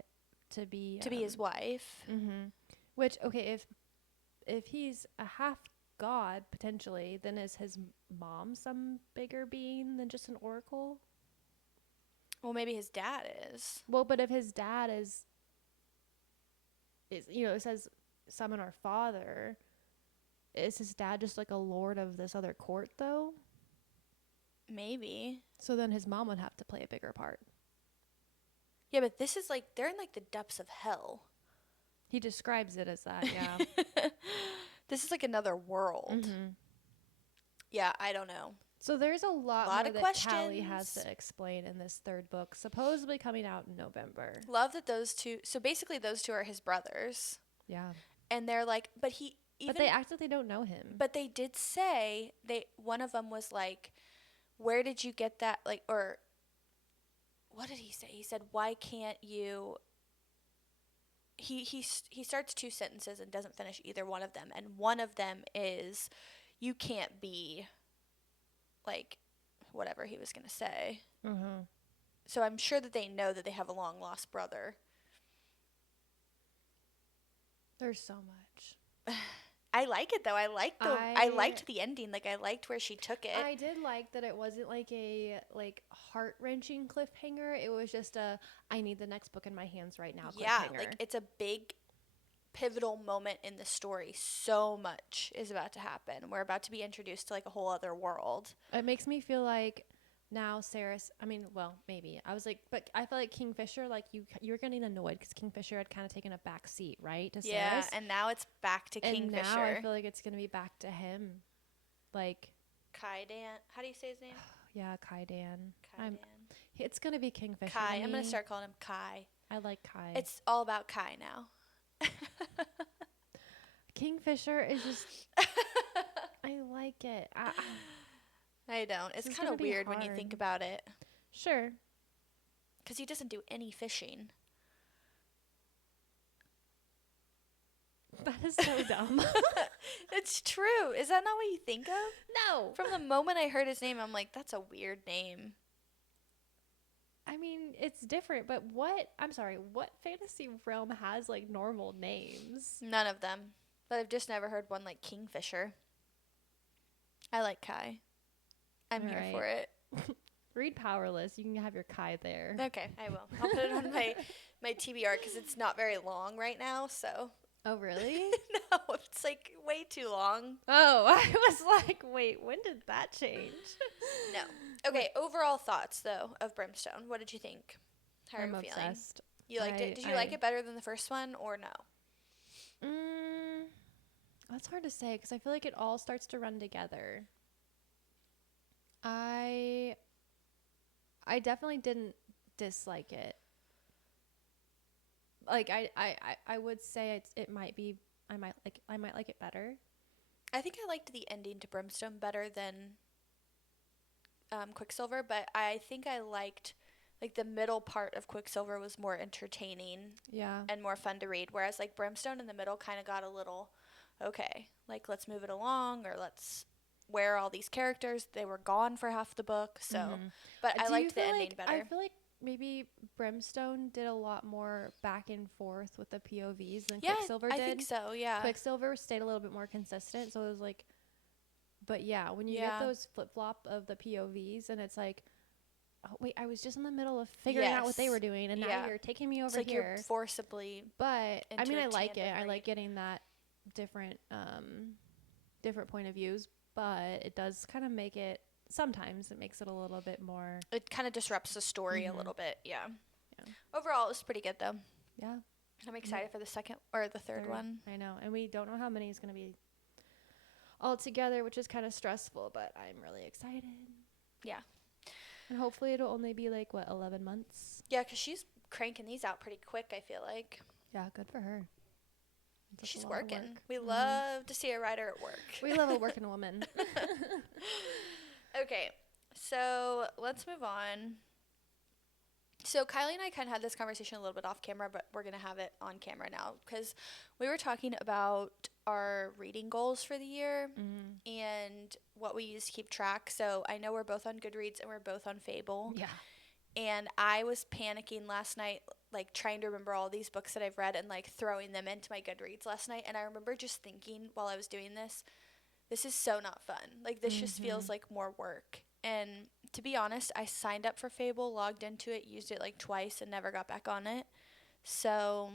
his wife. Mm-hmm. Which, okay, if he's a half god potentially, then is his mom some bigger being than just an oracle? Well, maybe his dad is. Well, but if his dad is it says summon our father, is his dad just like a lord of this other court though? Maybe. So then his mom would have to play a bigger part. Yeah, but this is like, they're in like the depths of hell. He describes it as that, yeah. This is like another world. Mm-hmm. Yeah, I don't know. So there's a lot more of that questions. Callie has to explain in this third book, supposedly coming out in November. Love that those two. So basically, those two are his brothers. Yeah. And they're like, but they act like they don't know him. But they did say one of them was like, where did you get that? Like, or what did he say? He said, why can't you? He starts two sentences and doesn't finish either one of them. And one of them is, you can't be, like, whatever he was going to say. Mm-hmm. So I'm sure that they know that they have a long lost brother. There's so much. I like it though. I liked the ending. Like, I liked where she took it. I did like that it wasn't like a heart-wrenching cliffhanger. It was just I need the next book in my hands right now cliffhanger. Yeah, like, it's a big pivotal moment in the story. So much is about to happen. We're about to be introduced to like a whole other world. It makes me feel like now maybe. I was like, but I feel like Kingfisher, like you were getting annoyed because Kingfisher had kind of taken a back seat, right? To yeah, Sarah's. and now it's back to Kingfisher. And now I feel like it's going to be back to him. Like Kaidan. How do you say his name? Yeah, Kaidan. Kaidan. It's going to be Kingfisher. Kai. I'm going to start calling him Kai. I like Kai. It's all about Kai now. Kingfisher is just I like it. I don't. It's kind of weird when you think about it. Sure. Because he doesn't do any fishing. That is so dumb. It's true. Is that not what you think of? No. From the moment I heard his name, I'm like, that's a weird name. I mean, it's different, but what fantasy realm has like normal names? None of them. But I've just never heard one like Kingfisher. I like Kai. I'm here for it. Read Powerless. You can have your Kai there. Okay, I will. I'll put it on my TBR because it's not very long right now, so. Oh, really? No, it's like way too long. Oh, I was like, wait, when did that change? No. Okay, overall thoughts, though, of Brimstone. What did you think? How are you feeling? Obsessed. You liked it? Did you like it better than the first one or no? That's hard to say because I feel like it all starts to run together. I definitely didn't dislike it. Like I would say it might be I might like it better. I think I liked the ending to Brimstone better than Quicksilver, but I think I liked like the middle part of Quicksilver was more entertaining, and more fun to read, whereas like Brimstone in the middle kind of got a little okay, like let's move it along, or where are all these characters? They were gone for half the book, so but I liked the ending better. I feel like maybe Brimstone did a lot more back and forth with the POVs than Yeah, Quicksilver I did. think so. Yeah. Quicksilver stayed a little bit more consistent, so it was like, but yeah, when you get those flip flop of the POVs, and it's like, oh wait, I was just in the middle of figuring out what they were doing, and now you're taking me over it's like here. you're forcibly. But I into mean, a I like it. tandem I read. like getting that different point of views, but it does kind of make it. Sometimes it makes it a little bit more. It kind of disrupts the story a little bit. Yeah. Yeah. Overall, it was pretty good though. Yeah. I'm excited for the second or the third one. I know, and we don't know how many is going to be all together, which is kind of stressful, but I'm really excited. Yeah. And hopefully it'll only be like, what, 11 months? Yeah, because she's cranking these out pretty quick, I feel like. Yeah, good for her. She's working. We love to see a writer at work. We love a working woman. Okay, so let's move on. So Kylie and I kind of had this conversation a little bit off camera, but we're going to have it on camera now because we were talking about our reading goals for the year and what we use to keep track. So I know we're both on Goodreads and we're both on Fable. Yeah. And I was panicking last night, like trying to remember all these books that I've read and like throwing them into my Goodreads last night. And I remember just thinking while I was doing this is so not fun. Like this just feels like more work. And to be honest, I signed up for Fable, logged into it, used it like twice, and never got back on it. So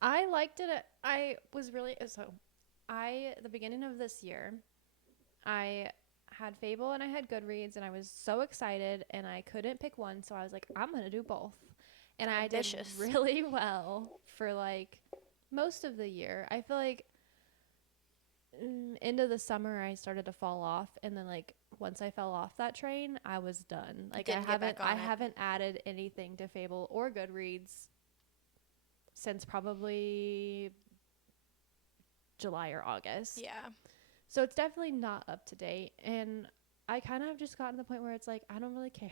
I liked it. I was really at the beginning of this year, I had Fable and I had Goodreads, and I was so excited, and I couldn't pick one, so I was like, I'm gonna do both, and I did really well for like most of the year. I feel like end of the summer I started to fall off, and then like once I fell off that train, I was done. Like I haven't added anything to Fable or Goodreads since probably July or August. yeah. So it's definitely not up to date, and I kind of just gotten to the point where it's like I don't really care.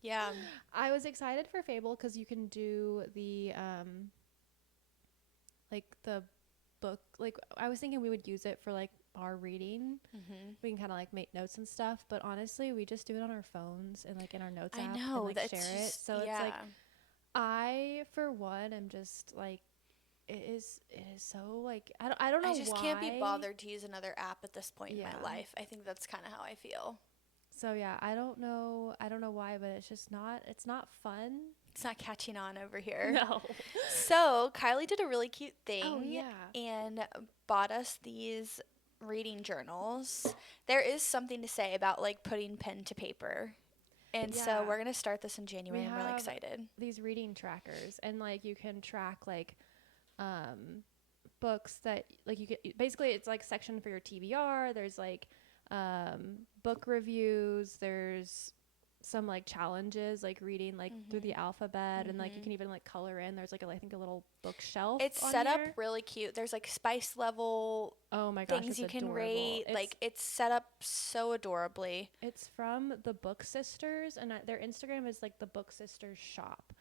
Yeah. I was excited for Fable because you can do the like the book, like I was thinking we would use it for like our reading. We can kind of like make notes and stuff, but honestly we just do it on our phones and like in our notes app and like share it. So it's like I for one am just like it is so like I don't know why. I just can't be bothered to use another app at this point in my life. I think that's kind of how I feel. So yeah, I don't know why, but it's just it's not fun. It's not catching on over here. No. So Kylie did a really cute thing. Oh, yeah. And bought us these reading journals. There is something to say about like putting pen to paper. And so we're going to start this in January. I'm really excited. These reading trackers, and like you can track like books that like you get, basically it's like section for your TBR. There's like book reviews, there's some like challenges like reading like through the alphabet, and like you can even like color in. There's like I think a little bookshelf. It's set up really cute. There's like spice level things you can rate. Like it's set up so adorably. It's from the Book Sisters, and their Instagram is like the Book Sisters shop.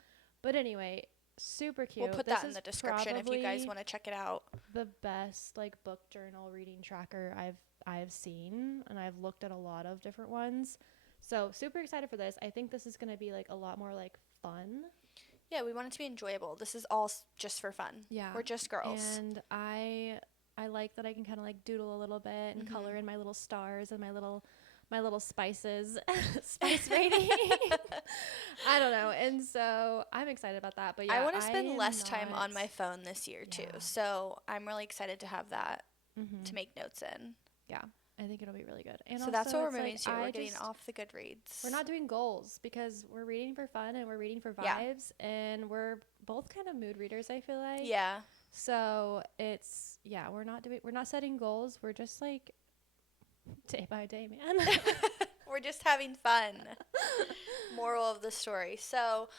But anyway, super cute. We'll put that in the description if you guys want to check it out. The best like book journal reading tracker I've seen, and I've looked at a lot of different ones. So super excited for this. I think this is going to be like a lot more like fun. Yeah, we want it to be enjoyable. This is all just for fun. Yeah. We're just girls. And I like that I can kind of like doodle a little bit and color in my little stars and my little spices, spice rating. I don't know. And so I'm excited about that. But yeah, I want to spend less time on my phone this year too. So I'm really excited to have that to make notes in. Yeah. I think it'll be really good. And so that's what we're moving to. We're getting off the Goodreads. We're not doing goals because we're reading for fun and we're reading for vibes, and we're both kind of mood readers, I feel like. Yeah. So it's we're not setting goals. We're just like day by day, man. We're just having fun. Moral of the story. So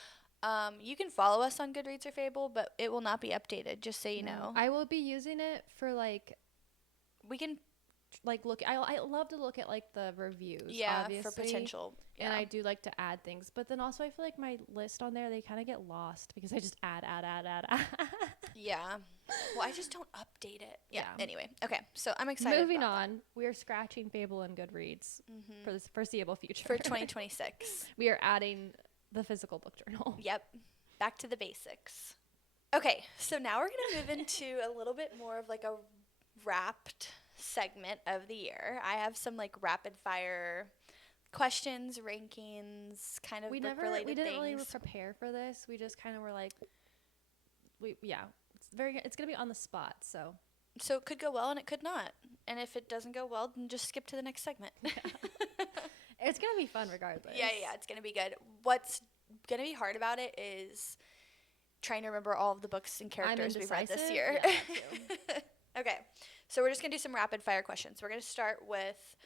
you can follow us on Goodreads or Fable, but it will not be updated, just so you know. I will be using it for like we can like look. I love to lock at like the reviews. Yeah, obviously, for potential. Yeah. And I do like to add things, but then also I feel like my list on there, they kind of get lost because I just add. Yeah. Well, I just don't update it. Yeah. Anyway, okay. So I'm excited. Moving on, we are scratching Fable and Goodreads for the foreseeable future for 2026. We are adding the physical book journal. Yep. Back to the basics. Okay, so now we're going to move into a little bit more of like a wrapped segment of the year. I have some like rapid fire questions, rankings, kind of We book related we didn't things. really prepare for this. We just kind of were like, it's gonna be on the spot. So it could go well and it could not. And if it doesn't go well, then just skip to the next segment. it's gonna be fun regardless. Yeah, it's going to be good. What's going to be hard about it is trying to remember all of the books and characters we've read this year. Yeah, that too. Okay, so we're just going to do some rapid fire questions. We're going to start with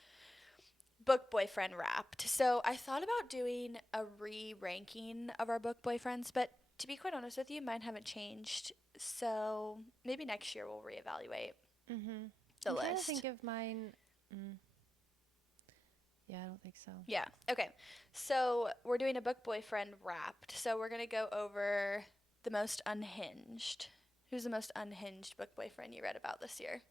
book boyfriend wrapped. So I thought about doing a re-ranking of our book boyfriends, but to be quite honest with you, mine haven't changed. So maybe next year we'll reevaluate the I'm trying to list. think of mine. Yeah, I don't think so. Yeah. Okay. So we're doing a book boyfriend wrapped. So we're gonna go over the most unhinged. Who's the most unhinged book boyfriend you read about this year?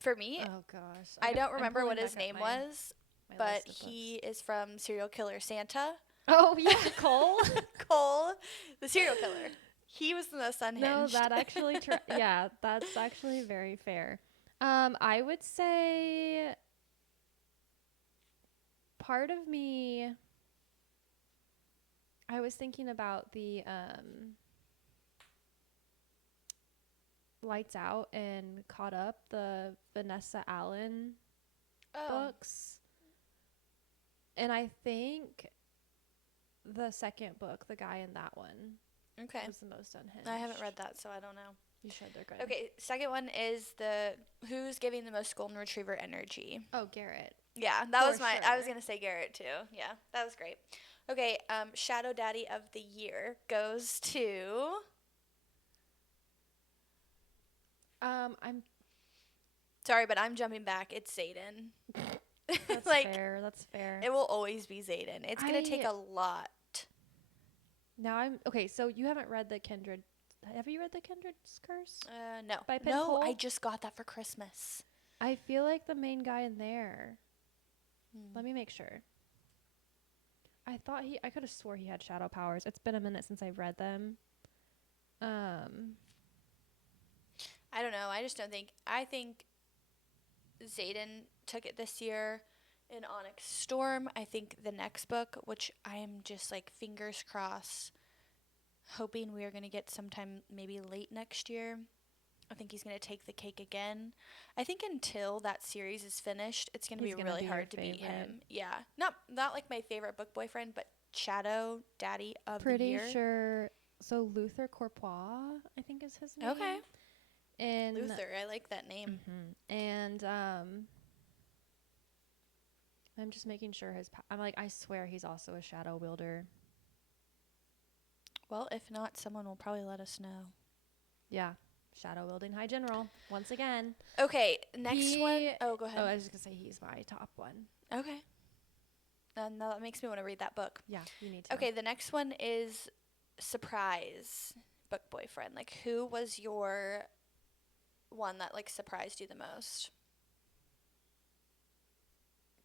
For me, Oh gosh, I don't remember what his name was, my but list of he is from Serial Killer Santa. Oh yeah, Cole. Cole, the serial killer. He was the most unhinged. No, that actually. Yeah, that's actually very fair. I would say part of me. I was thinking about the Lights Out and Caught Up, the Vanessa Allen books. And I think the second book, the guy in that one, was the most unhinged. I haven't read that, so I don't know. You should. They're good. Okay, second one is who's giving the most golden retriever energy? Oh, Garrett. Yeah, that was mine. I sure. was going to say Garrett, too. Yeah, that was great. Okay, Shadow Daddy of the Year goes to... I'm. Sorry, but I'm jumping back. It's Zayden. That's fair. That's fair. It will always be Zayden. It's going to take a lot. Now I'm okay. So you haven't read the Kindred? Have you read the Kindred's Curse? No. By Penn No, Cole? I just got that for Christmas. I feel like the main guy in there. Let me make sure. I could have swore he had shadow powers. It's been a minute since I've read them. I don't know. I just don't think. I think Zayden took it this year in Onyx Storm. I think the next book, which I am just like fingers crossed, hoping we are going to get sometime maybe late next year. I think he's going to take the cake again. I think until that series is finished, it's going to be really hard to beat him. Yeah. Not like my favorite book boyfriend, but Shadow Daddy of the Year. Pretty sure. So Luther Courpois, I think is his name. Okay. And Luther, I like that name. And I'm just making sure I'm like, I swear he's also a shadow wielder. Well, if not, someone will probably let us know. Yeah. Shadow wielding high general once again. Okay, next one. Oh, go ahead. Oh, I was just gonna say he's my top one. Okay. Now that makes me want to read that book. Yeah, you need to. Okay, the next one is surprise book boyfriend. Like, who was your one that like surprised you the most?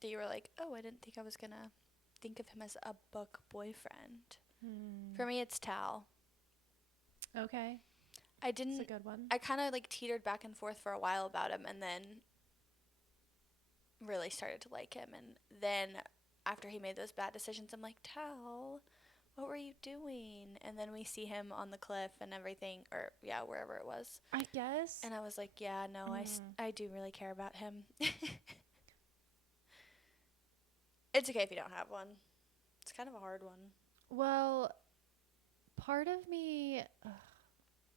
That you were like, oh, I didn't think I was gonna think of him as a book boyfriend. For me, it's Tal. Okay. I didn't. That's a good one. I kind of like teetered back and forth for a while about him, and then really started to like him. And then after he made those bad decisions, I'm like, Tal, what were you doing? And then we see him on the cliff and everything, or yeah, wherever it was. I guess. And I was like, yeah, no, I do really care about him. It's okay if you don't have one. It's kind of a hard one. Well, part of me,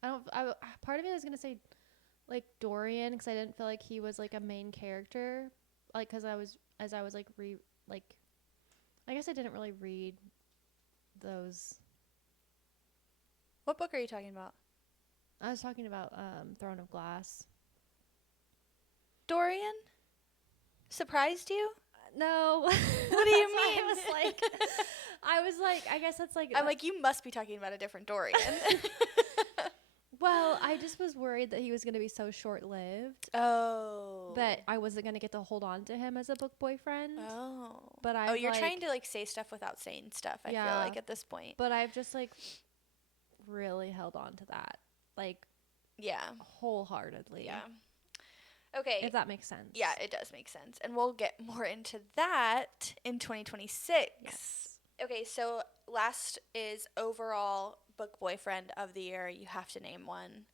part of me was gonna say, like Dorian, because I didn't feel like he was like a main character, like because I was like I guess I didn't really read those. What book are you talking about? I was talking about Throne of Glass. Dorian? Surprised you? No. What do you mean? I was like, I guess that's like. I'm like, you must be talking about a different Dorian. Well, I just was worried that he was going to be so short-lived Oh. that I wasn't going to get to hold on to him as a book boyfriend. Oh. But Oh, I've you're like, trying to like say stuff without saying stuff, I feel Yeah. like at this point. but I've just like really held on to that, like Yeah. wholeheartedly. Yeah. Okay. If that makes sense. Yeah, it does make sense. And we'll get more into that in 2026. Yes. Okay, so last is overall book boyfriend of the year. You have to name one.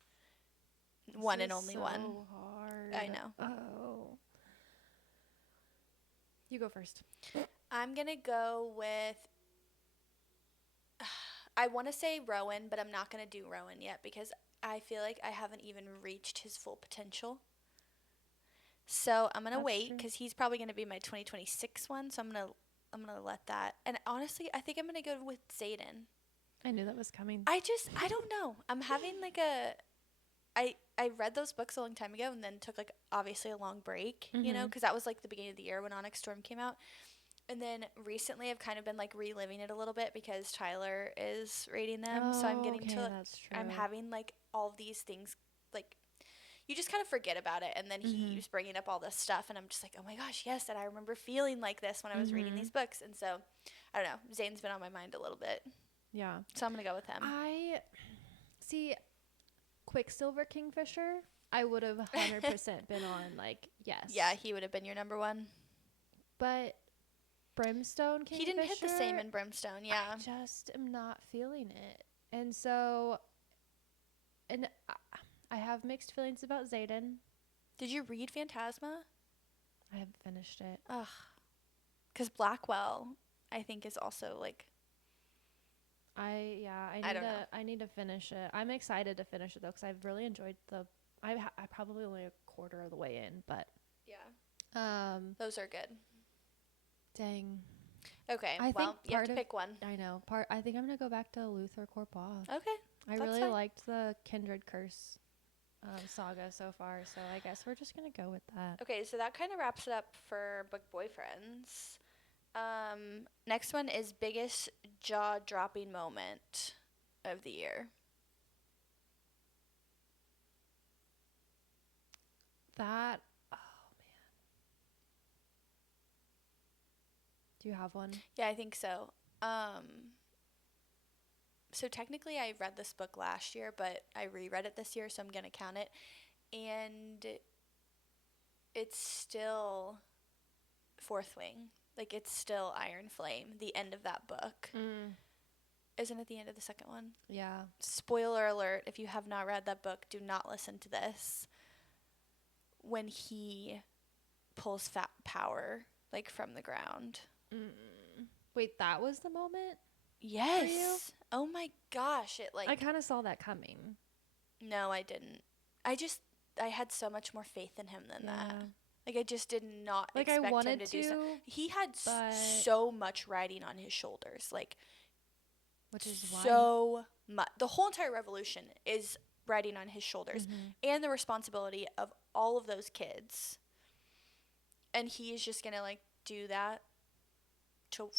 One and only one. So hard. I know. Oh. You go first. I'm going to go with I want to say Rowan, but I'm not going to do Rowan yet because I feel like I haven't even reached his full potential. So I'm going to That's wait true. because he's probably going to be my 2026 one. So I'm going to let that. And honestly, I think I'm going to go with Zayden. I knew that was coming. I don't know. I'm having like I read those books a long time ago and then took like obviously a long break, you know, because that was like the beginning of the year when Onyx Storm came out. And then recently I've kind of been like reliving it a little bit because Tyler is reading them. So I'm getting to, that's true. I'm having like all these things, like you just kind of forget about it. And then he was bringing up all this stuff and I'm just like, oh my gosh, yes. And I remember feeling like this when I was reading these books. And so, I don't know, Zane's been on my mind a little bit. Yeah. So I'm going to go with him. I see Quicksilver Kingfisher. I would have 100% been on like, yes. Yeah, he would have been your number one. But Brimstone Kingfisher. He didn't hit the same in Brimstone, yeah. I just am not feeling it. And so, and I have mixed feelings about Zayden. Did you read Phantasma? I haven't finished it. Ugh. Because Blackwell, I think, is also like. I don't know. I need to finish it. I'm excited to finish it though because I've really enjoyed I probably only a quarter of the way in, but Yeah. Those are good. Dang. Okay. I well, think you have part to of- pick one. I know. I think I'm gonna go back to Luther Corpois. Okay. I that's really fine. liked the Kindred Curse saga so far, so I guess we're just gonna go with that. Okay, so that kind of wraps it up for book boyfriends. Next one is biggest jaw-dropping moment of the year. That. Oh man. Do you have one? Yeah, I think so. So technically I read this book last year, but I reread it this year, so I'm going to count it. And it's still Fourth Wing. Like, it's still Iron Flame, the end of that book. Isn't it the end of the second one? Yeah. Spoiler alert, if you have not read that book, do not listen to this. When he pulls fat power, like, from the ground. Wait, that was the moment? Yes. For you? Oh my gosh, it like I kind of saw that coming. No, I didn't. I had so much more faith in him than that. Like I just did not Like expect I wanted him to do so. He had but so much riding on his shoulders, like which is why so much. The whole entire revolution is riding on his shoulders, and the responsibility of all of those kids. And he is just gonna like do that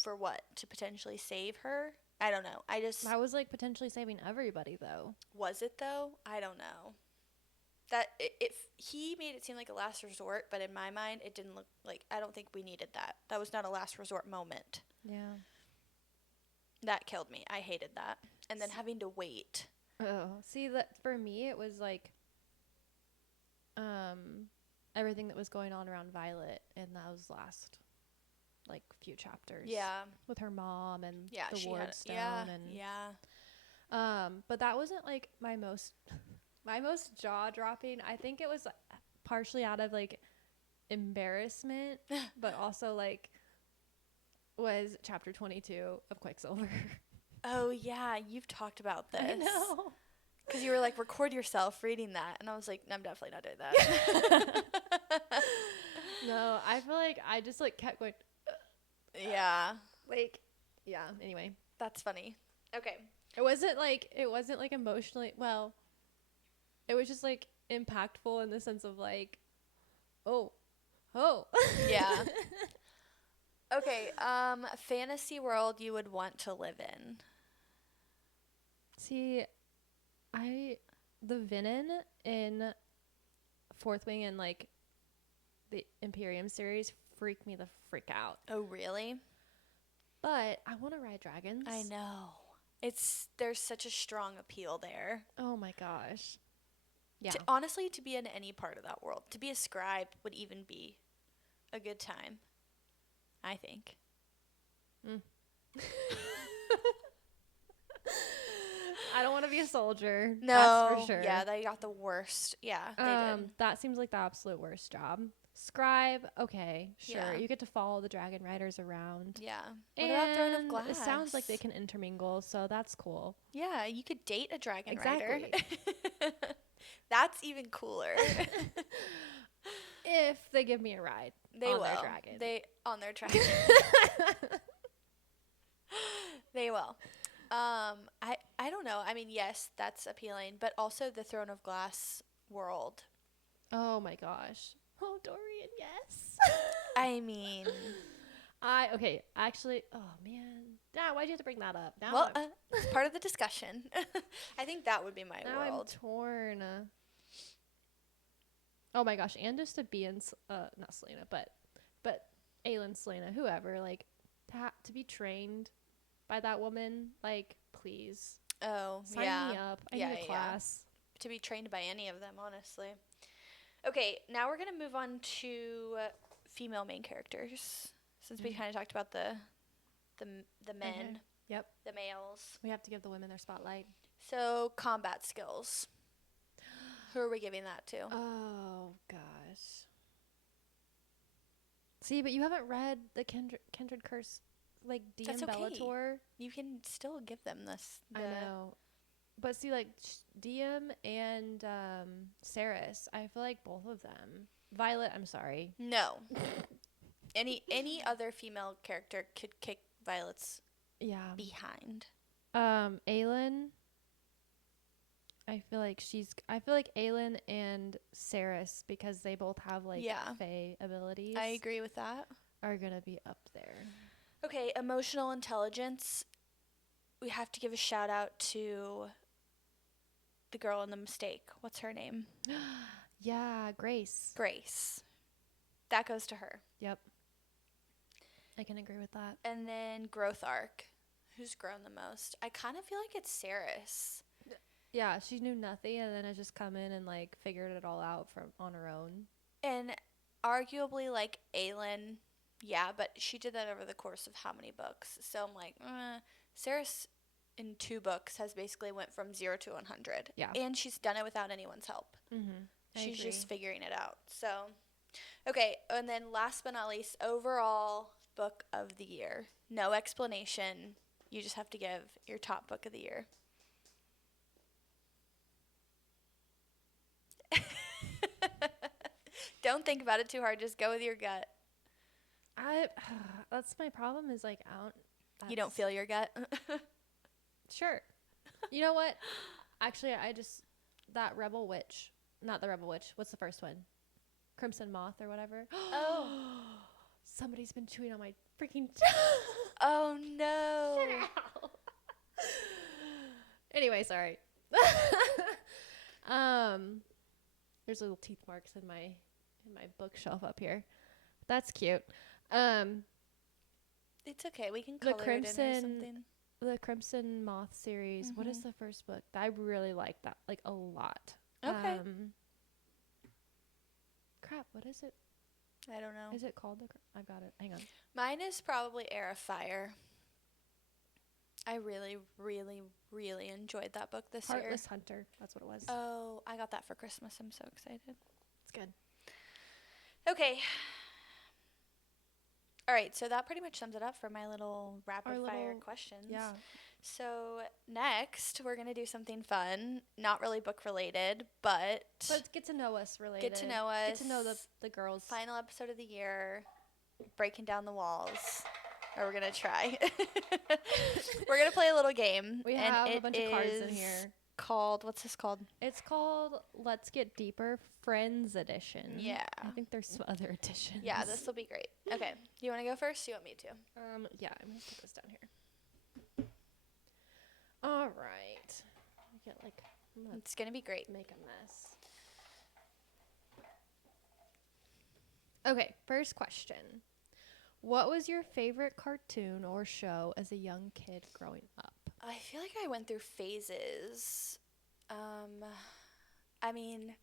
for what? To potentially save her? I don't know. that was like potentially saving everybody though. Was it though? I don't know. That he made it seem like a last resort, but in my mind, it didn't look like. I don't think we needed that. That was not a last resort moment. Yeah. That killed me. I hated that. And then having to wait. Oh, see that for me it was like everything that was going on around Violet in those last like few chapters. Yeah. With her mom and Yeah, the she ward had. stone Yeah. and Yeah. but that wasn't like my most jaw dropping. I think it was partially out of like embarrassment, but also like was chapter 22 of Quicksilver. Oh yeah, you've talked about this. I know. Because you were like, record yourself reading that, and I was like, no, I'm definitely not doing that. No, I feel like I just like kept going. Yeah. Like, yeah. Anyway, That's funny. Okay. it wasn't like emotionally. Well, it was just like impactful in the sense of like, oh. Yeah. Okay. Fantasy world you would want to live in. See, the Venom in Fourth Wing and like the Imperium series freak me the frick out. Oh, really? But I want to ride dragons. I know. There's such a strong appeal there. Oh my gosh. Yeah. Honestly, to be in any part of that world, to be a scribe would even be a good time, I think. I don't want to be a soldier. No. That's for sure. Yeah, they got the worst. Yeah, they did. That seems like the absolute worst job. Scribe, okay, sure. Yeah. You get to follow the dragon riders around. Yeah. What about Throne of Glass? It sounds like they can intermingle, so that's cool. Yeah, you could date a dragon Exactly. rider. That's even cooler. If they give me a ride They on will. their dragon. On their dragon. They will. I don't know. I mean, yes, that's appealing, but also the Throne of Glass world. Oh my gosh. Oh, Dorian, yes. I mean, okay, actually, oh man. Nah, why'd you have to bring that up? Now well, it's part of the discussion. I think that would be my now world. I'm torn. Oh my gosh, and just to be in, not Selena, but Aelin, Selena, whoever, like, to be trained by that woman, like, please. Oh, Sign me up. I need a class. To be trained by any of them, honestly. Okay, now we're going to move on to female main characters, since we kind of talked about the men. Okay. Yep. The males. We have to give the women their spotlight. So, combat skills. Who are we giving that to? Oh, gosh. See, but you haven't read the Kindred Curse, like, DM That's okay. Bellator. You can still give them this. I know. But see, like, Diem and Saris, I feel like both of them. Violet, I'm sorry. No. Any other female character could kick Violet's behind. Aelin, I feel like Aelin and Saris, because they both have, like, Fae abilities. I agree with that. Are going to be up there. Okay, emotional intelligence. We have to give a shout out to the girl in The Mistake. What's her name? Yeah, Grace. Grace. That goes to her. Yep. I can agree with that. And then growth arc. Who's grown the most? I kind of feel like it's Saris. Yeah, she knew nothing and then has just come in and, like, figured it all out on her own. And arguably, like, Aelin, yeah, but she did that over the course of how many books? So I'm like, Saris in 2 books has basically went from 0 to 100. Yeah. And she's done it without anyone's help. Mm-hmm. She's just figuring it out. So, okay. And then last but not least, overall book of the year. No explanation. You just have to give your top book of the year. Don't think about it too hard. Just go with your gut. That's my problem is, like, You don't feel your gut? Sure. You know what? Actually, that Rebel Witch, not the Rebel Witch. What's the first one? Crimson Moth or whatever. Oh. Somebody's been chewing on my freaking Oh, no. Anyway, sorry. There's little teeth marks in my bookshelf up here. That's cute. It's okay. We can color it in or something. The Crimson Moth series. Mm-hmm. What is the first book? I really like that, like, a lot. Okay. Crap, what is it? I don't know. Is it called I've got it. Hang on. Mine is probably Heir of Fire. I really, really, really enjoyed that book this year. Heartless Hunter. That's what it was. Oh, I got that for Christmas. I'm so excited. It's good. Okay. All right, so that pretty much sums it up for my little rapid fire questions. Yeah. So next, we're going to do something fun. Not really book related, but get to know us related. Get to know us. Get to know the girls. Final episode of the year, breaking down the walls. Or we're going to try. We're going to play a little game. We have a bunch of cards in here. What's this called? It's called Let's Get Deeper Friends Edition. Yeah. I think there's some other editions. Yeah, this will be great. Okay. Do you want to go first? Do you want me to? Yeah, I'm going to put this down here. All right. Get, like, It's going to be great. Make a mess. Okay, first question. What was your favorite cartoon or show as a young kid growing up? I feel like I went through phases. I mean,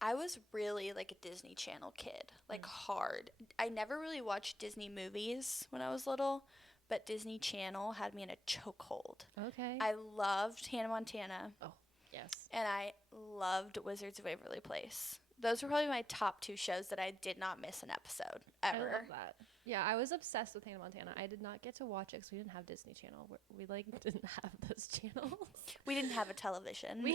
I was really like a Disney Channel kid, like hard. I never really watched Disney movies when I was little, but Disney Channel had me in a chokehold. Okay. I loved Hannah Montana. Oh, yes. And I loved Wizards of Waverly Place. Those were probably my top 2 shows that I did not miss an episode ever. I love that. Yeah, I was obsessed with Hannah Montana. I did not get to watch it because we didn't have Disney Channel. We like didn't have those channels. We didn't have a television. We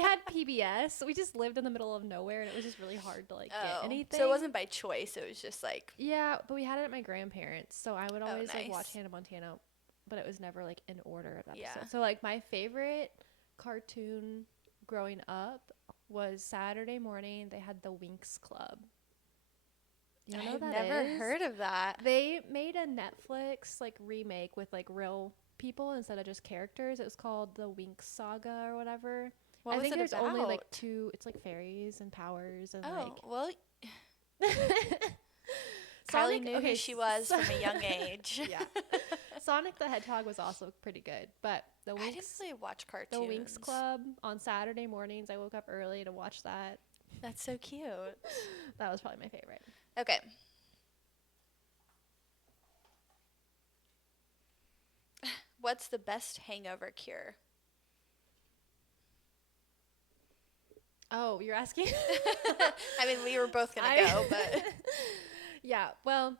had PBS. We just lived in the middle of nowhere, and it was just really hard to get anything. So it wasn't by choice. It was just like. Yeah, but we had it at my grandparents, so I would always nice. watch Hannah Montana, but it was never in order of episodes. Yeah. So my favorite cartoon growing up was Saturday morning. They had the Winx Club. You know I've that never is? heard of that. They made a Netflix remake with real people instead of just characters. It was called the Winx Saga or whatever. What I was think it there's about? only 2. It's fairies and powers and well. Sonic, Kylie knew who she was from a young age. Yeah. Sonic the Hedgehog was also pretty good, but the I Winx, didn't really watch cartoons. the Winx Club on Saturday mornings, I woke up early to watch that. That's so cute. That was probably my favorite. Okay. What's the best hangover cure? Oh, you're asking? I mean, we were both going to go, but. Yeah, well,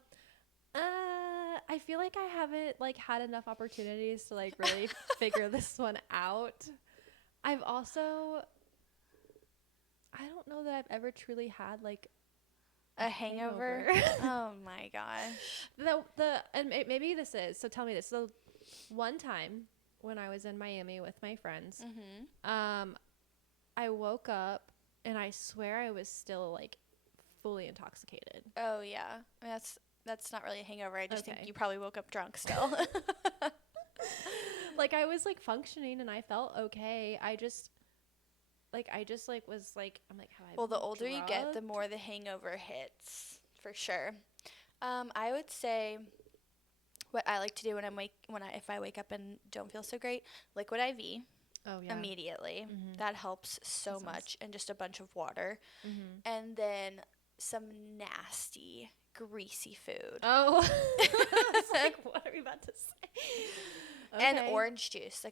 I feel like I haven't had enough opportunities to really figure this one out. I've also, I don't know that I've ever truly had a hangover. Oh my gosh. And maybe this is, so tell me this. So one time when I was in Miami with my friends, I woke up and I swear I was still fully intoxicated. Oh yeah. I mean, that's not really a hangover. I just Okay. think you probably woke up drunk still. I was functioning and I felt okay. I just was I'm like, have I Well, the been older you get, the drugged? more the hangover hits, for sure. I would say what I like to do if I wake up and don't feel so great, liquid IV Oh yeah. immediately. Mhm. That helps so That sounds- much, and just a bunch of water, Mm-hmm. and then some nasty, greasy food. Oh. I was what are we about to say? And Okay. orange juice.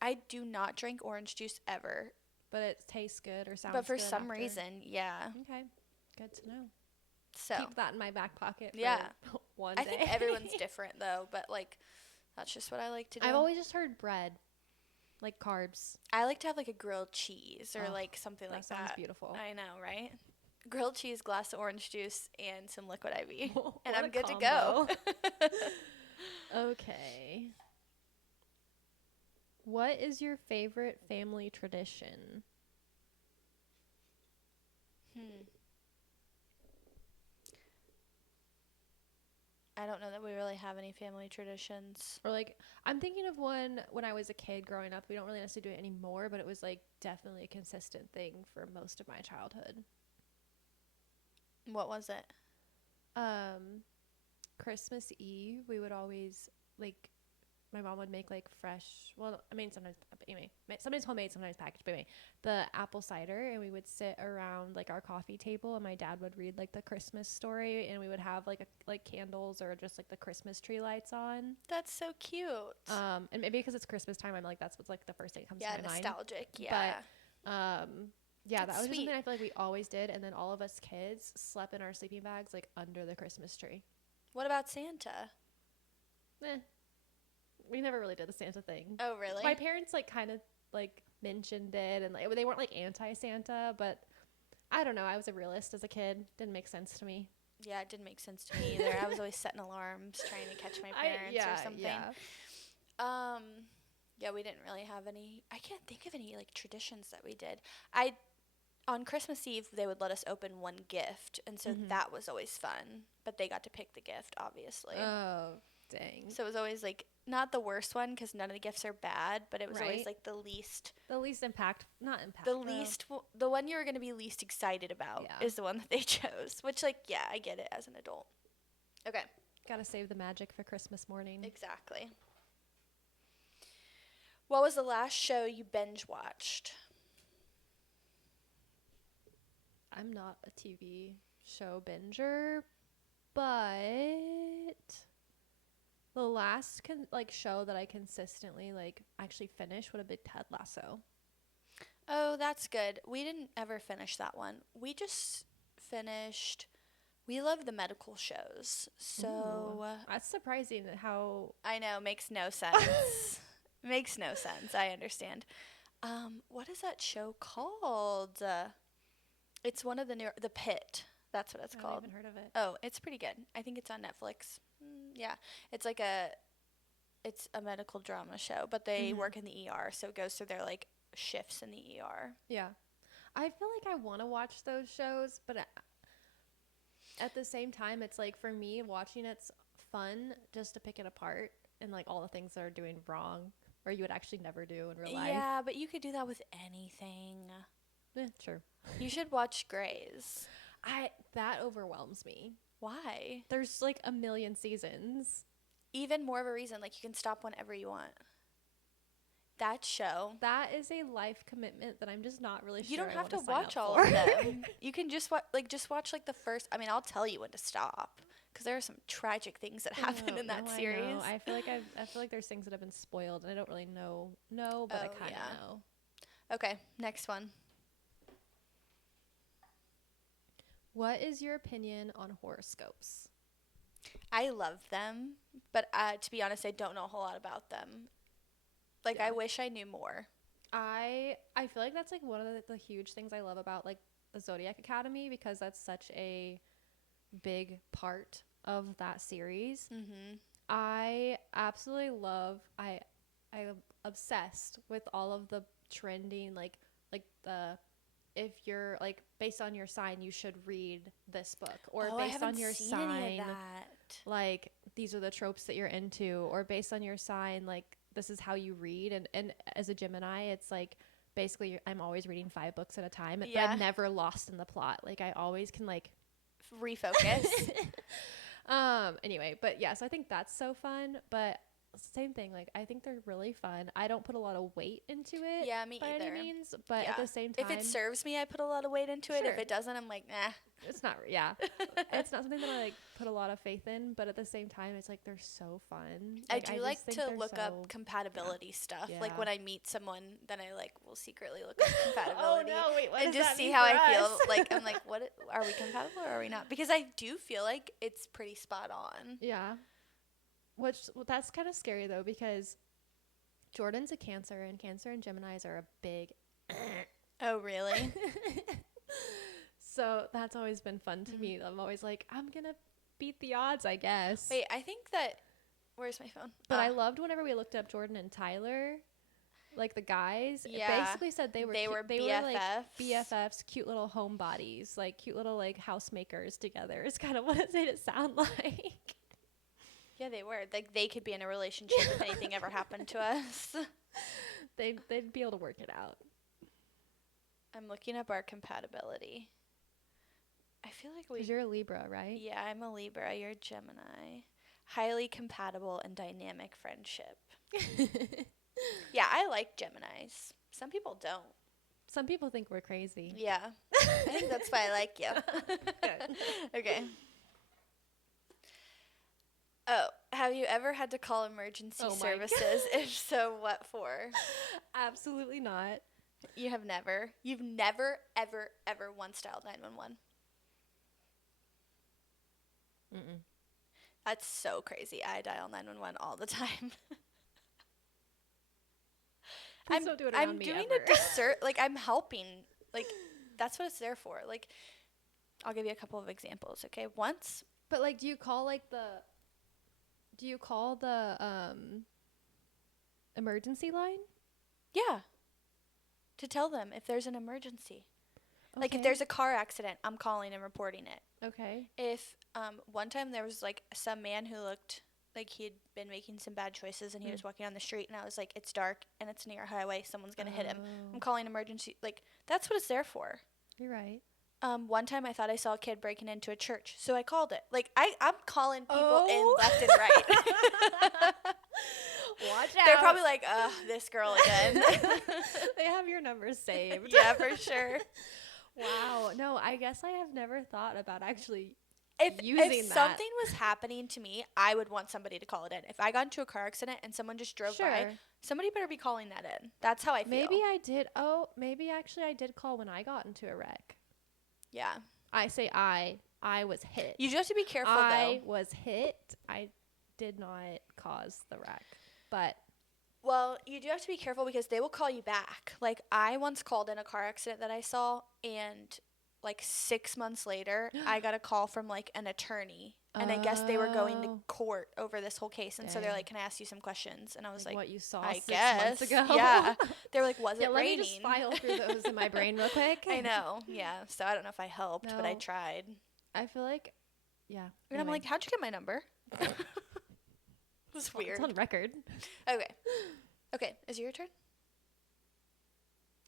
I do not drink orange juice ever, But it tastes good or sounds but for good some after. reason, yeah. Okay. Good to know. So Keep that in my back pocket for Yeah. one day. I think everyone's different though, but that's just what I like to do. I've always just heard bread. Carbs. I like to have a grilled cheese or Oh, something That like sounds that. beautiful. I know, right? Grilled cheese, glass of orange juice, and some liquid IV. What And a I'm good combo. to go. Okay. What is your favorite family tradition? I don't know that we really have any family traditions. Or I'm thinking of one when I was a kid growing up. We don't really necessarily do it anymore, but it was definitely a consistent thing for most of my childhood. What was it? Christmas Eve, we would always my mom would make fresh, well, I mean, sometimes homemade, sometimes packaged, but anyway, the apple cider, and we would sit around our coffee table, and my dad would read the Christmas story, and we would have candles or just the Christmas tree lights on. That's so cute. And maybe because it's Christmas time, I'm that's what's the first thing that comes to my mind. Nostalgic. Yeah. But yeah, that That's was just sweet. something I feel we always did, and then all of us kids slept in our sleeping bags under the Christmas tree. What about Santa? We never really did the Santa thing. Oh, really? My parents kind of mentioned it, and they weren't anti-Santa, but I don't know. I was a realist as a kid. Didn't make sense to me. Yeah, it didn't make sense to me either. I was always setting alarms, trying to catch my parents or something. Yeah. Yeah, we didn't really have any. I can't think of any traditions that we did. On Christmas Eve, they would let us open one gift, and so that was always fun. But they got to pick the gift, obviously. Oh. Dang. So it was always like not the worst one because none of the gifts are bad, but it was always Right. like the least, Not impact. the least, the one you were going to be least excited about Yeah. is the one that they chose. Which, like, yeah, I get it as an adult. Okay. Gotta save the magic for Christmas morning. Exactly. What was the last show you binge watched? I'm not a TV show binger, but the last show that I consistently actually finished would have been Ted Lasso. Oh, that's good. We didn't ever finish that one. We just finished. We love the medical shows. So That's surprising how I know, makes no sense. Makes no sense. I understand. What is that show called? It's one of the Pit. That's what it's I called. haven't even heard of it. Oh, it's pretty good. I think it's on Netflix. Yeah, it's like it's a medical drama show, but they work in the ER, so it goes through their like shifts in the ER. Yeah. I feel like I want to watch those shows, but at the same time, it's like for me, watching it's fun just to pick it apart and like all the things that are doing wrong or you would actually never do in real life. Yeah, but you could do that with anything. True. You should watch Grey's. That overwhelms me. Why? There's like a million seasons. Even more of a reason, like you can stop whenever you want. That show. That is a life commitment that I'm just not really sure. You don't I have to wanna sign watch up all for. of them. You can just watch like the first. I mean, I'll tell you when to stop because there are some tragic things that happen in that series. I feel like there's things that have been spoiled and I don't really know, but I kind of know. Okay, next one. What is your opinion on horoscopes? I love them, but to be honest, I don't know a whole lot about them. Like, I wish I knew more. I feel like that's like one of the huge things I love about like the Zodiac Academy because that's such a big part of that series. Mm-hmm. I absolutely love. I'm obsessed with all of the trending like the if you're like based on your sign you should read this book or based on your sign like these are the tropes that you're into or based on your sign like this is how you read and as a Gemini it's like basically I'm always reading 5 books at a time but I'm never lost in the plot like I always can like refocus. Anyway, but yeah, so I think that's so fun but same thing like I think they're really fun. I don't put a lot of weight into it Me by either. any means but at the same time if it serves me I put a lot of weight into it. If it doesn't I'm like nah. It's not it's not something that I like put a lot of faith in but at the same time it's like they're so fun. Like, I do like to look up compatibility stuff. Like when I meet someone then I like will secretly look up compatibility and just see how I feel. Like I'm like what are we compatible or are we not? Because I do feel like it's pretty spot on. Yeah. That's kind of scary though because Jordan's a Cancer and Cancer and Geminis are a big Oh really? So that's always been fun to me. I'm always like, I'm going to beat the odds, I guess. Wait, I think that... Where's my phone? But I loved whenever we looked up Jordan and Tyler, like the guys. Yeah. It basically said they were BFFs. They were like BFFs, cute little homebodies, like cute little like housemakers together. It's kind of what it made it sound like. Yeah, they were. Like they could be in a relationship if anything ever happened to us. They'd be able to work it out. I'm looking up our compatibility. I feel like we... 'Cause you're a Libra, right? Yeah, I'm a Libra. You're a Gemini. Highly compatible and dynamic friendship. Yeah, I like Geminis. Some people don't. Some people think we're crazy. Yeah. I think that's why I like you. Okay. Oh, have you ever had to call emergency services? If so, what for? Absolutely not. You have never? You've never, ever, ever once dialed 911? Mm-mm. That's so crazy. I dial 911 all the time. Please don't do it around me doing ever. a like I'm helping. Like that's what it's there for. Like I'll give you a couple of examples, okay? Once, but like do you call the emergency line? Yeah. To tell them if there's an emergency. Okay. Like if there's a car accident, I'm calling and reporting it. Okay. If one time there was like some man who looked Like, he had been making some bad choices, and he was walking down the street, and I was like, it's dark, and it's near a highway. Someone's going to hit him. I'm calling emergency. Like, that's what it's there for. You're right. One time I thought I saw a kid breaking into a church, so I called it. Like, I'm calling people in left and right. Watch out. They're probably like, this girl again. They have your numbers saved. Yeah, for sure. Wow. No, I guess I have never thought about actually If using that. something was happening to me, I would want somebody to call it in. If I got into a car accident and someone just drove by, somebody better be calling that in. That's how I feel. Maybe I did. Oh, maybe actually I did call when I got into a wreck. Yeah. I say I was hit. You just have to be careful, though. I was hit. I did not cause the wreck. But well, you do have to be careful because they will call you back. Like, I once called in a car accident that I saw, and like 6 months later, I got a call from like an attorney, and I guess they were going to court over this whole case, and so they're like, "Can I ask you some questions?" And I was like, "What you saw I 6 months ago?" Yeah. They were like, "Was it let raining?" me just file through those in my brain real quick. I know. Yeah. So I don't know if I helped, but I tried. I feel like, yeah. And I'm like, "How'd you get my number?" This is weird. It's on record. Okay. Okay. Is it your turn?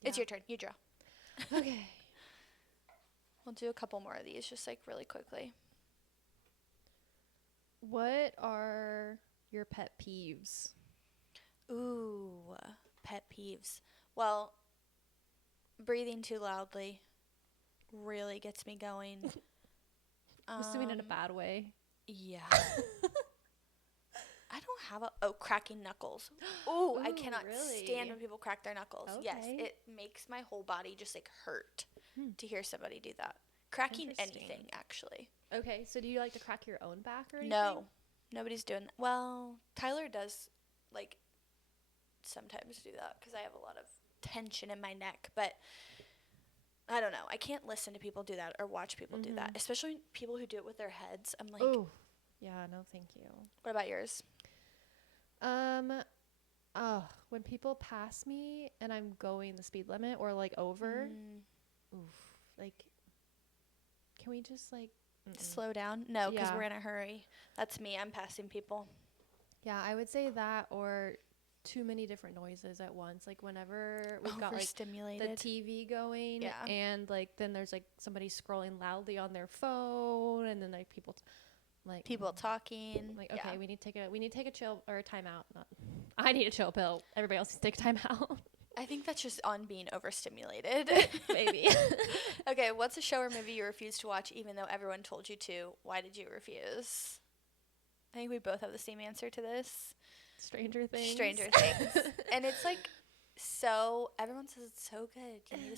Yeah. It's your turn. You draw. Okay. We'll do a couple more of these, just like really quickly. What are your pet peeves? Ooh, pet peeves. Well, breathing too loudly really gets me going. I'm assuming in a bad way. Yeah. I don't have cracking knuckles. Ooh, I cannot stand when people crack their knuckles. Okay. Yes, it makes my whole body just like hurt to hear somebody do that. Cracking anything, actually. Okay, so do you like to crack your own back or anything? No, nobody's doing that. Well, Tyler does like sometimes do that because I have a lot of tension in my neck, but I don't know. I can't listen to people do that or watch people do that, especially people who do it with their heads. I'm like, ooh, yeah, no, thank you. What about yours? When people pass me and I'm going the speed limit or like over, like, can we just like slow down? No, because we're in a hurry. That's me. I'm passing people. Yeah, I would say that, or too many different noises at once. Like whenever we've got like the TV going, and like then there's like somebody scrolling loudly on their phone, and then like people talking. Like, okay, we need to take a chill or a timeout. I need a chill pill. Everybody else needs to take a timeout. I think that's just on being overstimulated. Maybe. Okay, what's a show or movie you refuse to watch even though everyone told you to? Why did you refuse? I think we both have the same answer to this. Stranger Things. And it's like, so everyone says it's so good. You need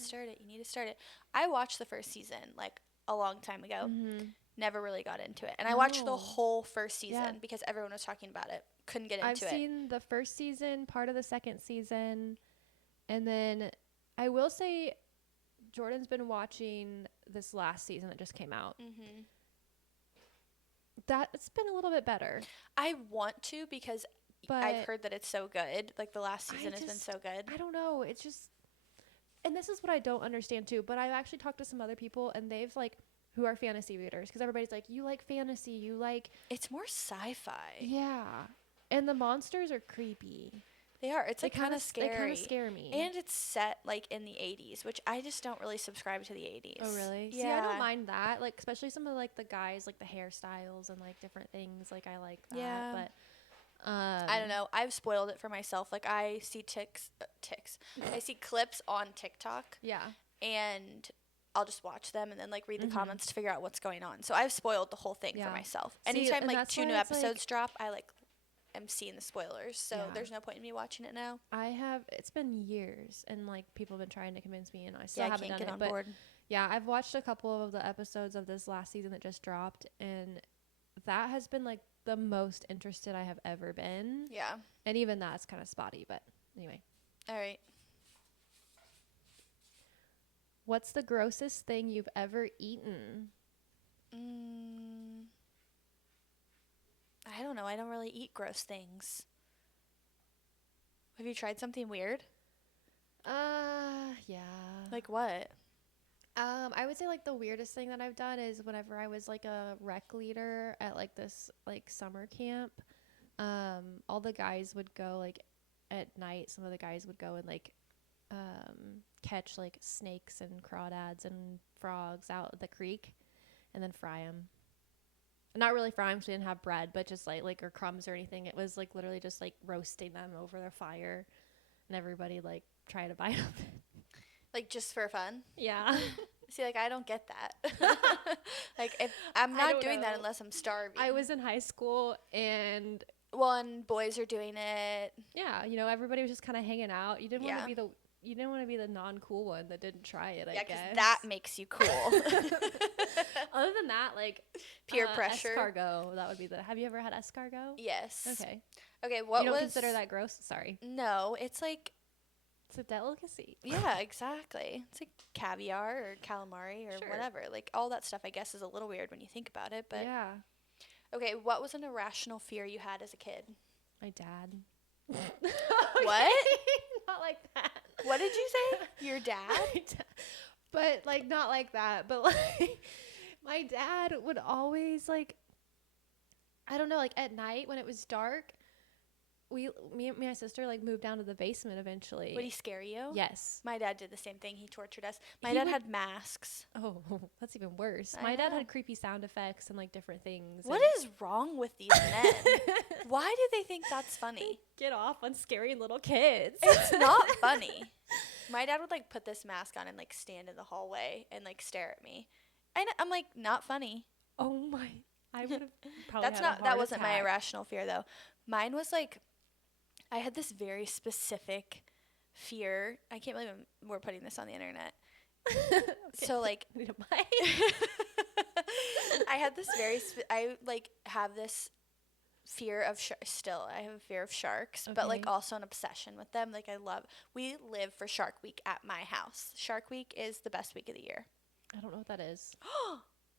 to start it. I watched the first season like a long time ago. Never really got into it. And I watched the whole first season because everyone was talking about it. Couldn't get into it. I've seen the first season, part of the second season. And then I will say Jordan's been watching this last season that just came out. That's been a little bit better. I want to because I've heard that it's so good. Like the last season has been so good. I don't know. It's just, and this is what I don't understand too, but I've actually talked to some other people and they've like, who are fantasy readers, because everybody's like, you like fantasy, you like... It's more sci-fi. Yeah. And the monsters are creepy. They are. It's like kind of scary. They kind of scare me. And it's set like in the 80s, which I just don't really subscribe to the 80s. Oh, really? Yeah. See, I don't mind that. Like, especially some of like the guys, like the hairstyles and like different things. Like, I like that. Yeah. But I don't know. I've spoiled it for myself. Like, I see I see clips on TikTok. Yeah. And I'll just watch them and then like read the comments to figure out what's going on. So I've spoiled the whole thing for myself. Anytime like 2 new episodes drop, I like am seeing the spoilers. So there's no point in me watching it now. It's been years and like people have been trying to convince me and I still haven't can't done get it. on board. Yeah, I've watched a couple of the episodes of this last season that just dropped and that has been like the most interested I have ever been. Yeah. And even that's kind of spotty, but anyway. All right. What's the grossest thing you've ever eaten? I don't know. I don't really eat gross things. Have you tried something weird? Yeah. Like what? I would say like the weirdest thing that I've done is whenever I was like a rec leader at like this like summer camp, all the guys would go like at night. Some of the guys would go and like catch like snakes and crawdads and frogs out of the creek and then fry them. Not really fry them, so we didn't have bread, but just like or crumbs or anything. It was like literally just like roasting them over the fire, and everybody like try to bite them. Like just for fun? Yeah. See, like I don't get that. Like if I'm not doing that unless I'm starving. I was in high school and boys are doing it. Yeah, you know, everybody was just kind of hanging out. You didn't want to be the non-cool one that didn't try it, I guess. Yeah, because that makes you cool. Other than that, like peer pressure. Escargot, that would be have you ever had escargot? Yes. Okay. Okay, you don't consider that gross? Sorry. No, it's like it's a delicacy. Yeah, exactly. It's like caviar or calamari or whatever. Like all that stuff I guess is a little weird when you think about it, but yeah. Okay, what was an irrational fear you had as a kid? My dad. What? Not like that. What did you say? Your dad? But like not like that. But like my dad would always like I don't know, like at night when it was dark, me and my sister like moved down to the basement eventually. Would he scare you? Yes. My dad did the same thing. He tortured us. My dad had masks. Oh, that's even worse. My dad had creepy sound effects and like different things. What is wrong with these men? Why do they think that's funny? Get off on scaring little kids. It's not funny. My dad would like put this mask on and like stand in the hallway and like stare at me. And I'm like, not funny. Oh my. I would have probably that wasn't my irrational fear though. Mine was like I had this very specific fear. I can't believe we're putting this on the internet. Okay. So like I had this I like have this fear of I have a fear of sharks, but like also an obsession with them. Like we live for Shark Week at my house. Shark Week is the best week of the year. I don't know what that is.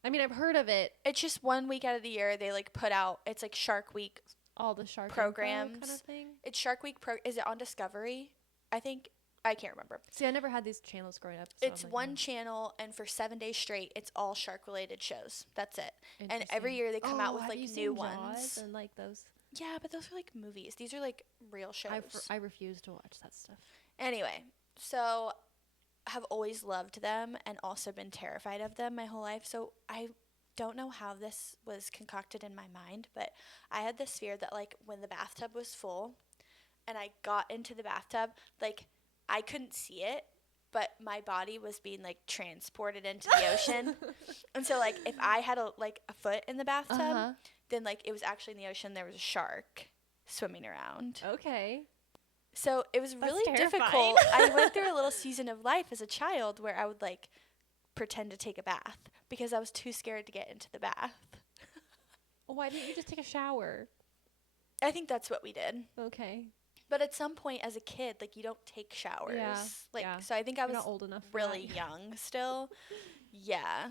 I mean, I've heard of it. It's just 1 week out of the year they like put out. It's like Shark Week. All the shark programs kind of thing. It's Shark Week. Is it on Discovery? I can't remember. See, I never had these channels growing up. So it's one channel, and for 7 days straight, it's all shark related shows. That's it. And every year they come out with like new ones. Jaws and like those. Yeah, but those are like movies. These are like real shows. I refuse to watch that stuff. Anyway, so have always loved them and also been terrified of them my whole life. So I don't know how this was concocted in my mind, but I had this fear that like when the bathtub was full and I got into the bathtub, like I couldn't see it, but my body was being like transported into the ocean. And so like if I had a foot in the bathtub, then like it was actually in the ocean, there was a shark swimming around. Okay. So it was really difficult. I went through a little season of life as a child where I would like pretend to take a bath because I was too scared to get into the bath. Why didn't you just take a shower? I think that's what we did. Okay. But at some point as a kid, like you don't take showers. Yeah. So I think I was not old enough really young still. Yeah.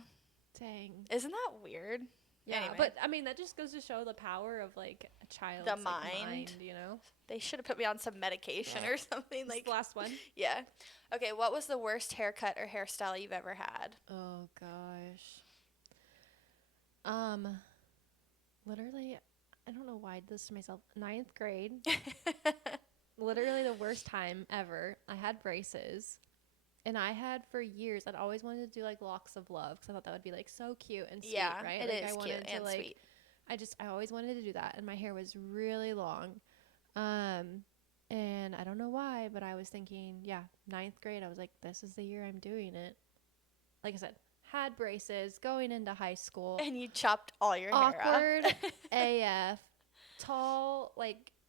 Dang. Isn't that weird? Yeah. Anyway. But I mean, that just goes to show the power of like a child's mind, you know? They should have put me on some medication or something. Like the last one. Yeah. Okay, what was the worst haircut or hairstyle you've ever had? Oh gosh. Literally, I don't know why I did this to myself. 9th grade. Literally the worst time ever. I had braces. And I had for years, I'd always wanted to do like locks of love because I thought that would be like so cute and sweet, right? It is cute and sweet. I always wanted to do that, and my hair was really long. And I don't know why, but I was thinking, 9th grade, I was like, this is the year I'm doing it. Like I said, had braces going into high school. And you chopped all your hair off. Awkward AF.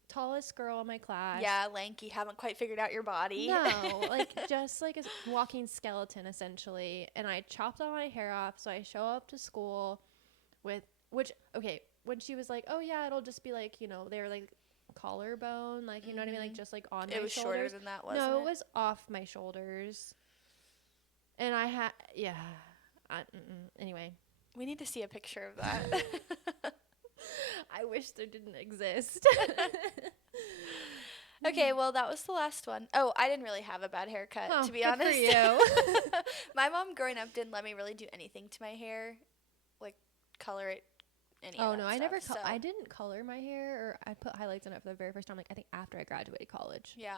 Tallest girl in my class. Yeah, lanky, haven't quite figured out your body. No, like just like a walking skeleton essentially. And I chopped all my hair off, so I show up to school when she was like, oh yeah, it'll just be like, you know, they were like collarbone, like, you know what I mean, like just like on my shoulders. It was shorter than that, wasn't it? No, it was off my shoulders. And I had, anyway. We need to see a picture of that. I wish there didn't exist. Okay, well, that was the last one. Oh, I didn't really have a bad haircut, to be honest. For you. My mom growing up didn't let me really do anything to my hair, like color it any Oh of no, that I never. stuff. I didn't color my hair, or I put highlights on it for the very first time. Like I think after I graduated college. Yeah.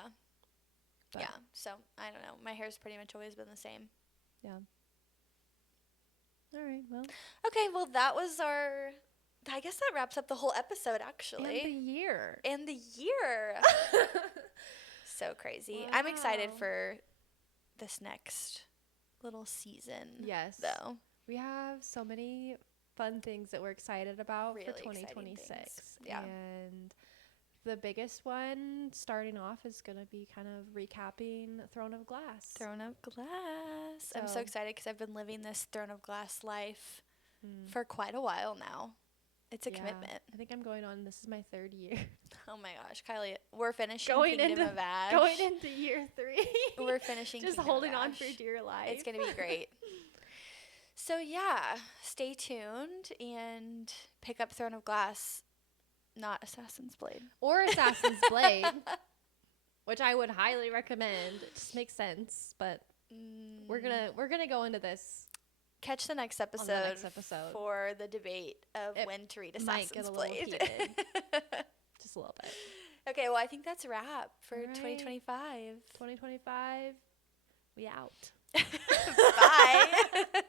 But Yeah. So I don't know. My hair's pretty much always been the same. yeah. All right. Well. Okay. Well, that was our. I guess that wraps up the whole episode, actually. And the year. And the year. So crazy. Wow. I'm excited for this next little season. Yes. Though. We have so many fun things that we're excited about Really for exciting 2026. things. Yeah. And the biggest one starting off is going to be kind of recapping Throne of Glass. Throne of Glass. I'm so So- excited because I've been living this Throne of Glass life for quite a while now. It's a commitment. I think I'm going on, this is my 3rd year. Oh my gosh, Kylie, we're finishing Going Kingdom into- of Ash. Going into year 3. We're finishing Just Kingdom holding of on Ash. for dear life. It's going to be great. So yeah, stay tuned and pick up Throne of Glass, not Assassin's Blade. Or Assassin's Blade, which I would highly recommend. It just makes sense, but we're gonna go into this. Catch the next episode, for the debate of It when to read might Assassin's get a little Blade. heated. Just a little bit. Okay, well, I think that's a wrap for All right. 2025. 2025, we out. Bye.